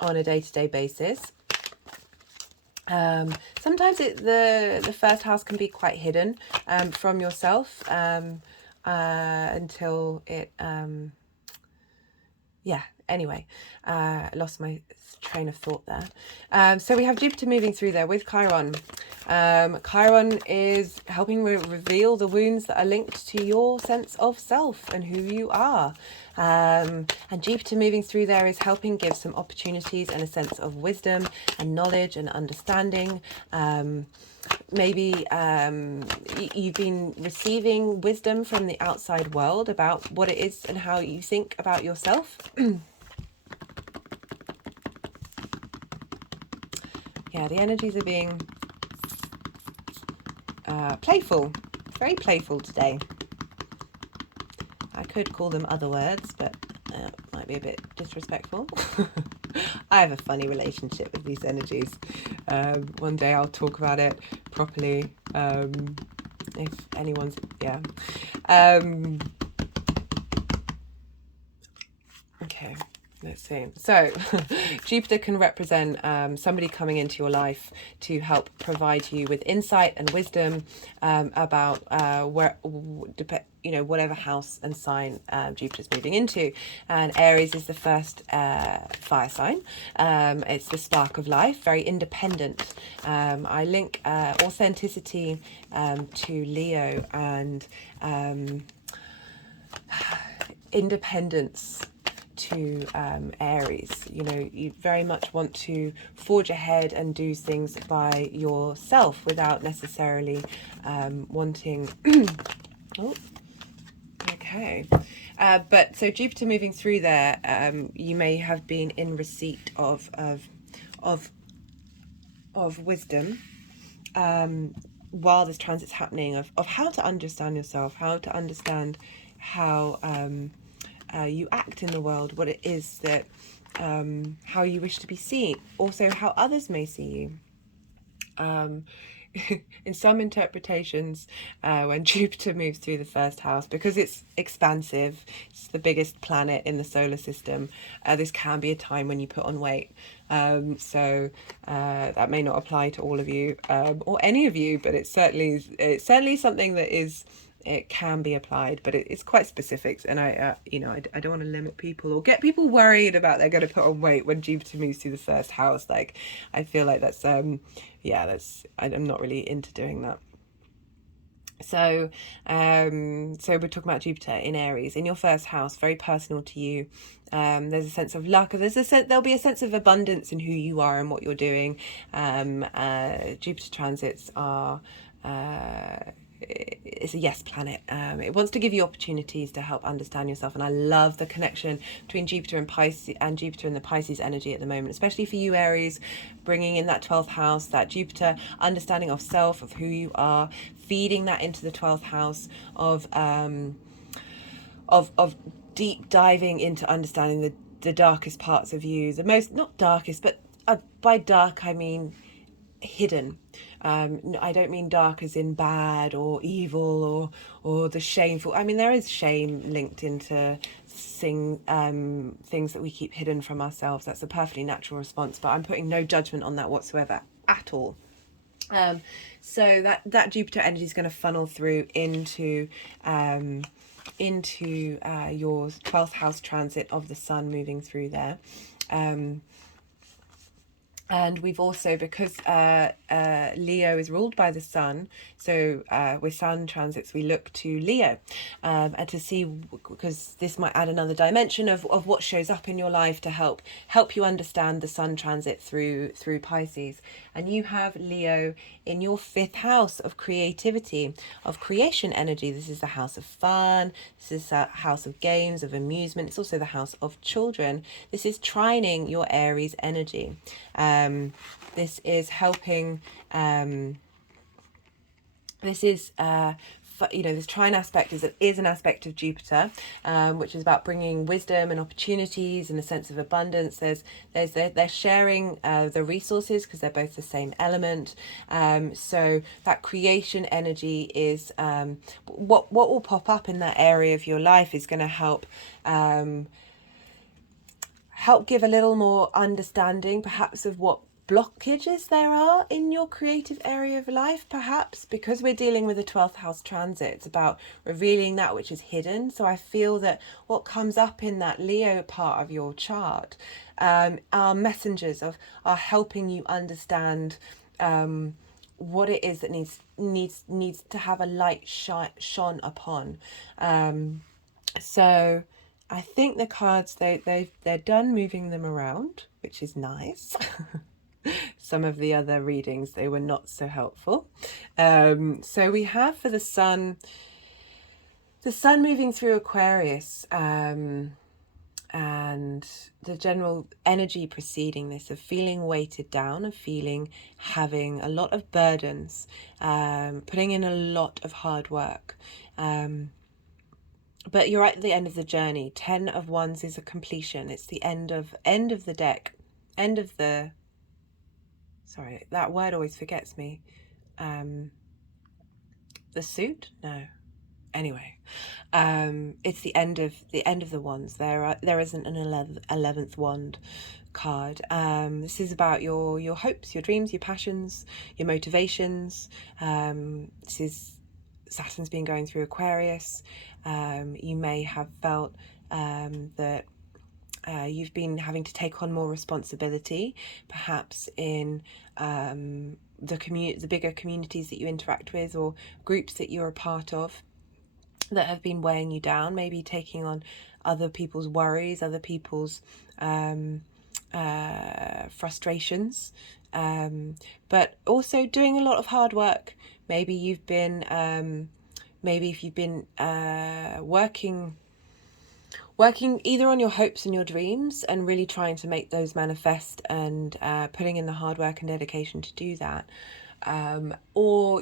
a day-to-day basis. Sometimes the first house can be quite hidden from yourself until it anyway, lost my train of thought there. So we have Jupiter moving through there with Chiron. Chiron is helping reveal the wounds that are linked to your sense of self and who you are. And Jupiter moving through there is helping give some opportunities and a sense of wisdom and knowledge and understanding. Maybe you've been receiving wisdom from the outside world about what it is and how you think about yourself. Yeah, the energies are being playful, very playful today. I could call them other words, but might be a bit disrespectful. I have a funny relationship with these energies. One day I'll talk about it properly, if anyone's, okay. Let's see. So Jupiter can represent somebody coming into your life to help provide you with insight and wisdom about whatever house and sign Jupiter's moving into. And Aries is the first fire sign. It's the spark of life, very independent. I link authenticity to Leo, and independence to Aries. You very much want to forge ahead and do things by yourself without necessarily wanting oh, okay. But so Jupiter moving through there, you may have been in receipt of wisdom while this transit's happening, of how to understand yourself, how to understand how you act in the world, what it is that how you wish to be seen, also how others may see you. In some interpretations, when Jupiter moves through the first house, because it's expansive, it's the biggest planet in the solar system, this can be a time when you put on weight. So that may not apply to all of you or any of you, but it's certainly something that is it can be applied, but it's quite specific. And I don't want to limit people or get people worried about they're going to put on weight when Jupiter moves through the first house. Like, I feel like that's I'm not really into doing that. So we're talking about Jupiter in Aries in your first house, very personal to you. There's a sense of luck. There'll be a sense of abundance in who you are and what you're doing. Jupiter transits are it's a yes planet. It wants to give you opportunities to help understand yourself, and I love the connection between Jupiter and Pisces, and Jupiter and the Pisces energy at the moment, especially for you Aries, bringing in that 12th house, that Jupiter understanding of self, of who you are, feeding that into the 12th house of deep diving into understanding the darkest parts of you, the most, not darkest, but by dark I mean hidden. I don't mean dark as in bad or evil or the shameful. I mean, there is shame linked into things that we keep hidden from ourselves. That's a perfectly natural response, but I'm putting no judgment on that whatsoever at all. So that Jupiter energy is going to funnel through into your 12th house transit of the sun moving through there. And we've also, because Leo is ruled by the sun, so with sun transits we look to Leo and to see, because this might add another dimension of what shows up in your life to help you understand the sun transit through Pisces. And you have Leo in your 5th house of creativity, of creation energy. This is the house of fun. This is a house of games, of amusement. It's also the house of children. This is trining your Aries energy. This is helping, this trine aspect is an aspect of Jupiter, which is about bringing wisdom and opportunities and a sense of abundance. They're sharing the resources because they're both the same element. So that creation energy is what will pop up in that area of your life is going to help give a little more understanding perhaps of what blockages there are in your creative area of life, perhaps because we're dealing with a 12th house transit. It's about revealing that which is hidden. So I feel that what comes up in that Leo part of your chart are messengers are helping you understand what it is that needs to have a light shone upon. So I think the cards, they're done moving them around, which is nice. Some of the other readings, they were not so helpful. So we have for the sun moving through Aquarius, and the general energy preceding this of feeling weighted down, of having a lot of burdens, putting in a lot of hard work. But you're at the end of the journey. 10 of Wands is a completion. It's the end of the deck. Sorry, that word always forgets me. The suit? No. Anyway, it's the end of the wands. There isn't an 11th wand card. This is about your hopes, your dreams, your passions, your motivations. This is Saturn's been going through Aquarius. You may have felt that you've been having to take on more responsibility, perhaps in the bigger communities that you interact with or groups that you're a part of that have been weighing you down, maybe taking on other people's worries, other people's frustrations, but also doing a lot of hard work. Maybe you've been if you've been working either on your hopes and your dreams and really trying to make those manifest and putting in the hard work and dedication to do that, or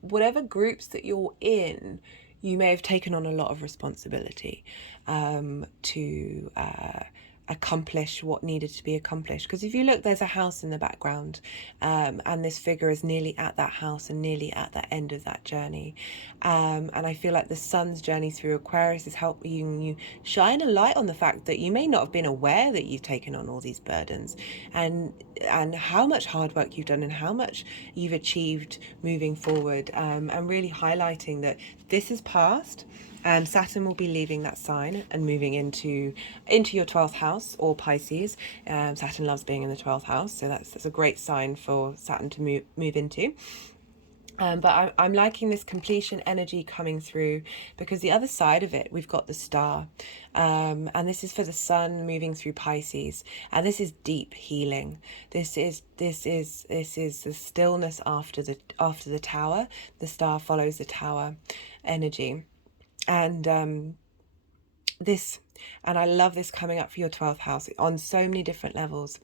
whatever groups that you're in, you may have taken on a lot of responsibility to accomplish what needed to be accomplished. Because if you look, there's a house in the background, and this figure is nearly at that house and nearly at the end of that journey. And I feel like the sun's journey through Aquarius is helping you shine a light on the fact that you may not have been aware that you've taken on all these burdens, and how much hard work you've done and how much you've achieved moving forward, and really highlighting that this is past. Saturn will be leaving that sign and moving into your 12th house, or Pisces. Saturn loves being in the 12th house, so that's a great sign for Saturn to move into. But I'm liking this completion energy coming through, because the other side of it, we've got the star, and this is for the sun moving through Pisces, and this is deep healing. This is the stillness after the tower. The star follows the tower energy. And I love this coming up for your 12th house on so many different levels.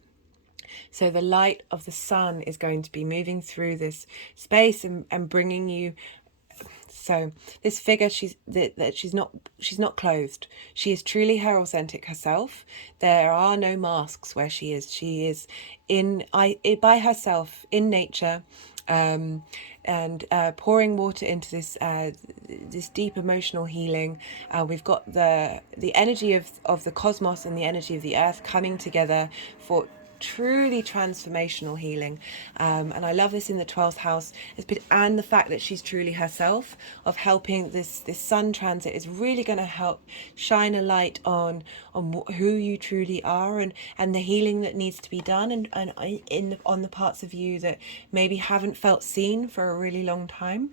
So the light of the sun is going to be moving through this space and bringing you. So this figure, she's not clothed. She is truly her authentic herself. There are no masks where she is. She is by herself in nature. And pouring water into this deep emotional healing. We've got the energy of the cosmos and the energy of the earth coming together for truly transformational healing, and I love this in the 12th house, and the fact that she's truly herself, of helping this sun transit is really going to help shine a light on who you truly are, and the healing that needs to be done, and on the parts of you that maybe haven't felt seen for a really long time.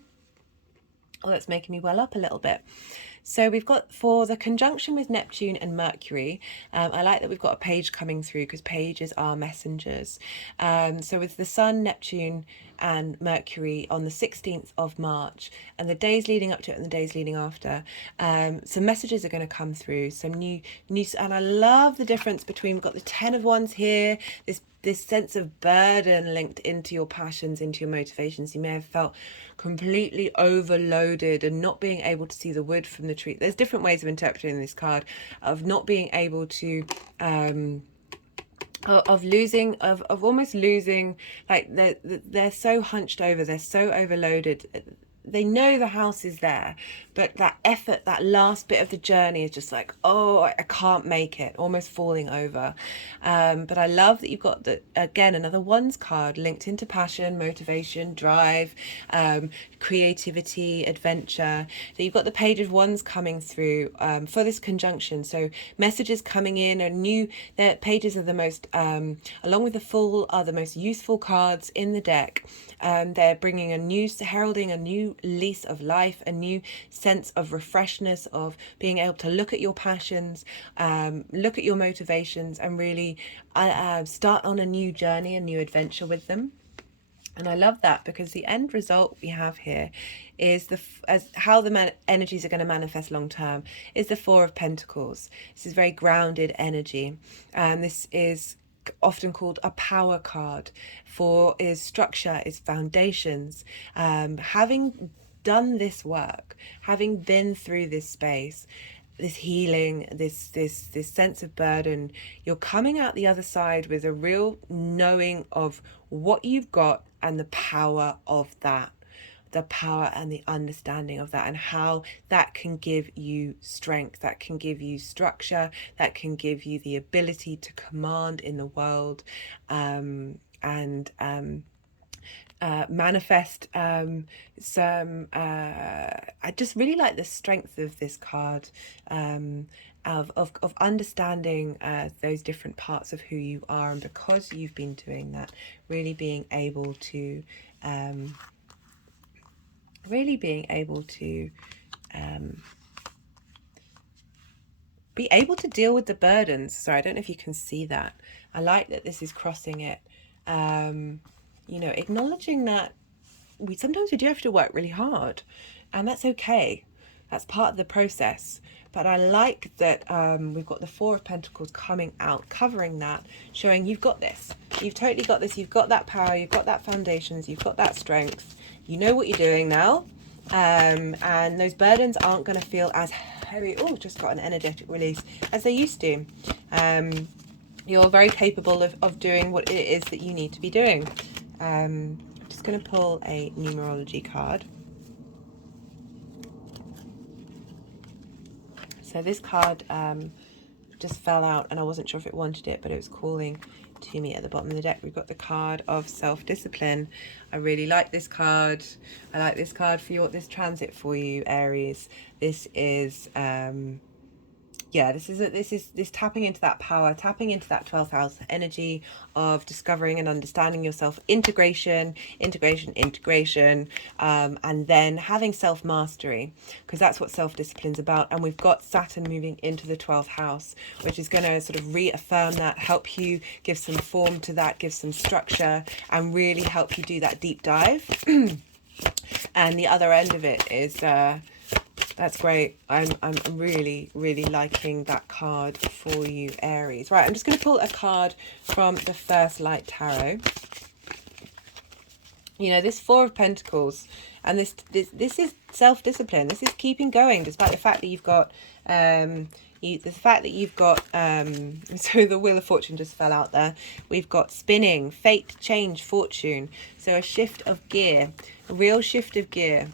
Oh, that's making me well up a little bit. So we've got, for the conjunction with Neptune and Mercury, I like that we've got a page coming through, because pages are messengers. So with the Sun, Neptune and Mercury on the 16th of March, and the days leading up to it and the days leading after, some messages are going to come through, some new, and I love the difference between, we've got the 10 of Wands here, this sense of burden linked into your passions, into your motivations. You may have felt completely overloaded and not being able to see the wood from the tree. There's different ways of interpreting this card, of not being able to of almost losing, like they're so hunched over, they're so overloaded. They know the house is there, but that effort, that last bit of the journey is just like, oh, I can't make it, almost falling over. But I love that you've got, again, another Wands card linked into passion, motivation, drive, creativity, adventure. That you've got the Page of Wands coming through for this conjunction. So messages coming in are new. The pages are the most, along with the Fool, are the most useful cards in the deck. They're bringing heralding a new lease of life, a new sense of refreshness, of being able to look at your passions, look at your motivations, and really start on a new journey, a new adventure with them. And I love that, because the end result we have here is how the energies are going to manifest long term is the Four of Pentacles. This is very grounded energy, and this is often called a power card. Four is structure, is foundations. Having done this work, having been through this space, this healing, this sense of burden, you're coming out the other side with a real knowing of what you've got and the power of that. The power and the understanding of that, and how that can give you strength, that can give you structure, that can give you the ability to command in the world, and manifest some. I just really like the strength of this card, of understanding those different parts of who you are, and because you've been doing that, really being able to. Be able to deal with the burdens. Sorry, I don't know if you can see that. I like that this is crossing it. Acknowledging that sometimes we do have to work really hard, and that's okay. That's part of the process. But I like that we've got the Four of Pentacles coming out, covering that, showing you've got this. You've totally got this. You've got that power. You've got that foundations. You've got that strength. You know what you're doing now. And those burdens aren't going to feel as heavy. Oh, just got an energetic release, as they used to. You're very capable of doing what it is that you need to be doing. I'm just going to pull a numerology card. So this card just fell out and I wasn't sure if it wanted it, but it was calling to me at the bottom of the deck. We've got the card of self-discipline. I really like this card. I like this card for this transit for you, Aries. This is yeah, this is tapping into that power, tapping into that 12th house energy of discovering and understanding yourself, integration, and then having self-mastery, because that's what self-discipline's about. And we've got Saturn moving into the 12th house, which is going to sort of reaffirm that, help you give some form to that, give some structure, and really help you do that deep dive. And the other end of it is that's great. I'm really, really liking that card for you, Aries. Right, I'm just going to pull a card from the First Light Tarot. You know, this Four of Pentacles, and this is self-discipline. This is keeping going, despite the fact that you've got so the Wheel of Fortune just fell out there. We've got spinning, fate, change, fortune. So a shift of gear, a real shift of gear.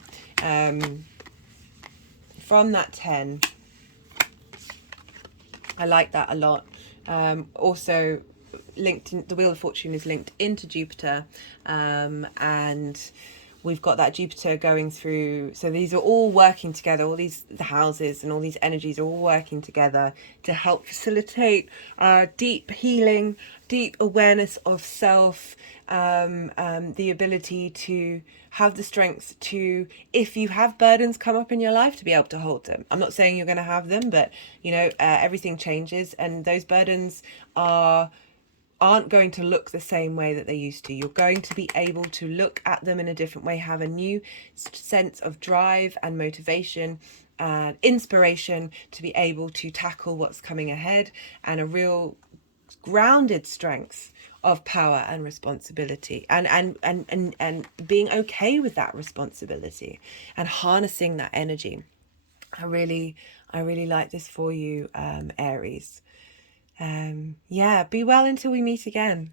From that 10, I like that a lot. Also linked in, the Wheel of Fortune is linked into Jupiter, and we've got that Jupiter going through, so these are all working together, all these, the houses and all these energies are all working together to help facilitate deep healing, deep awareness of self, the ability to have the strength to, if you have burdens come up in your life, to be able to hold them. I'm not saying you're going to have them, but you know, everything changes, and those burdens aren't going to look the same way that they used to. You're going to be able to look at them in a different way, have a new sense of drive and motivation and inspiration to be able to tackle what's coming ahead, and a real grounded strength of power and responsibility, and being okay with that responsibility and harnessing that energy. I really like this for you, Aries. Yeah, be well until we meet again.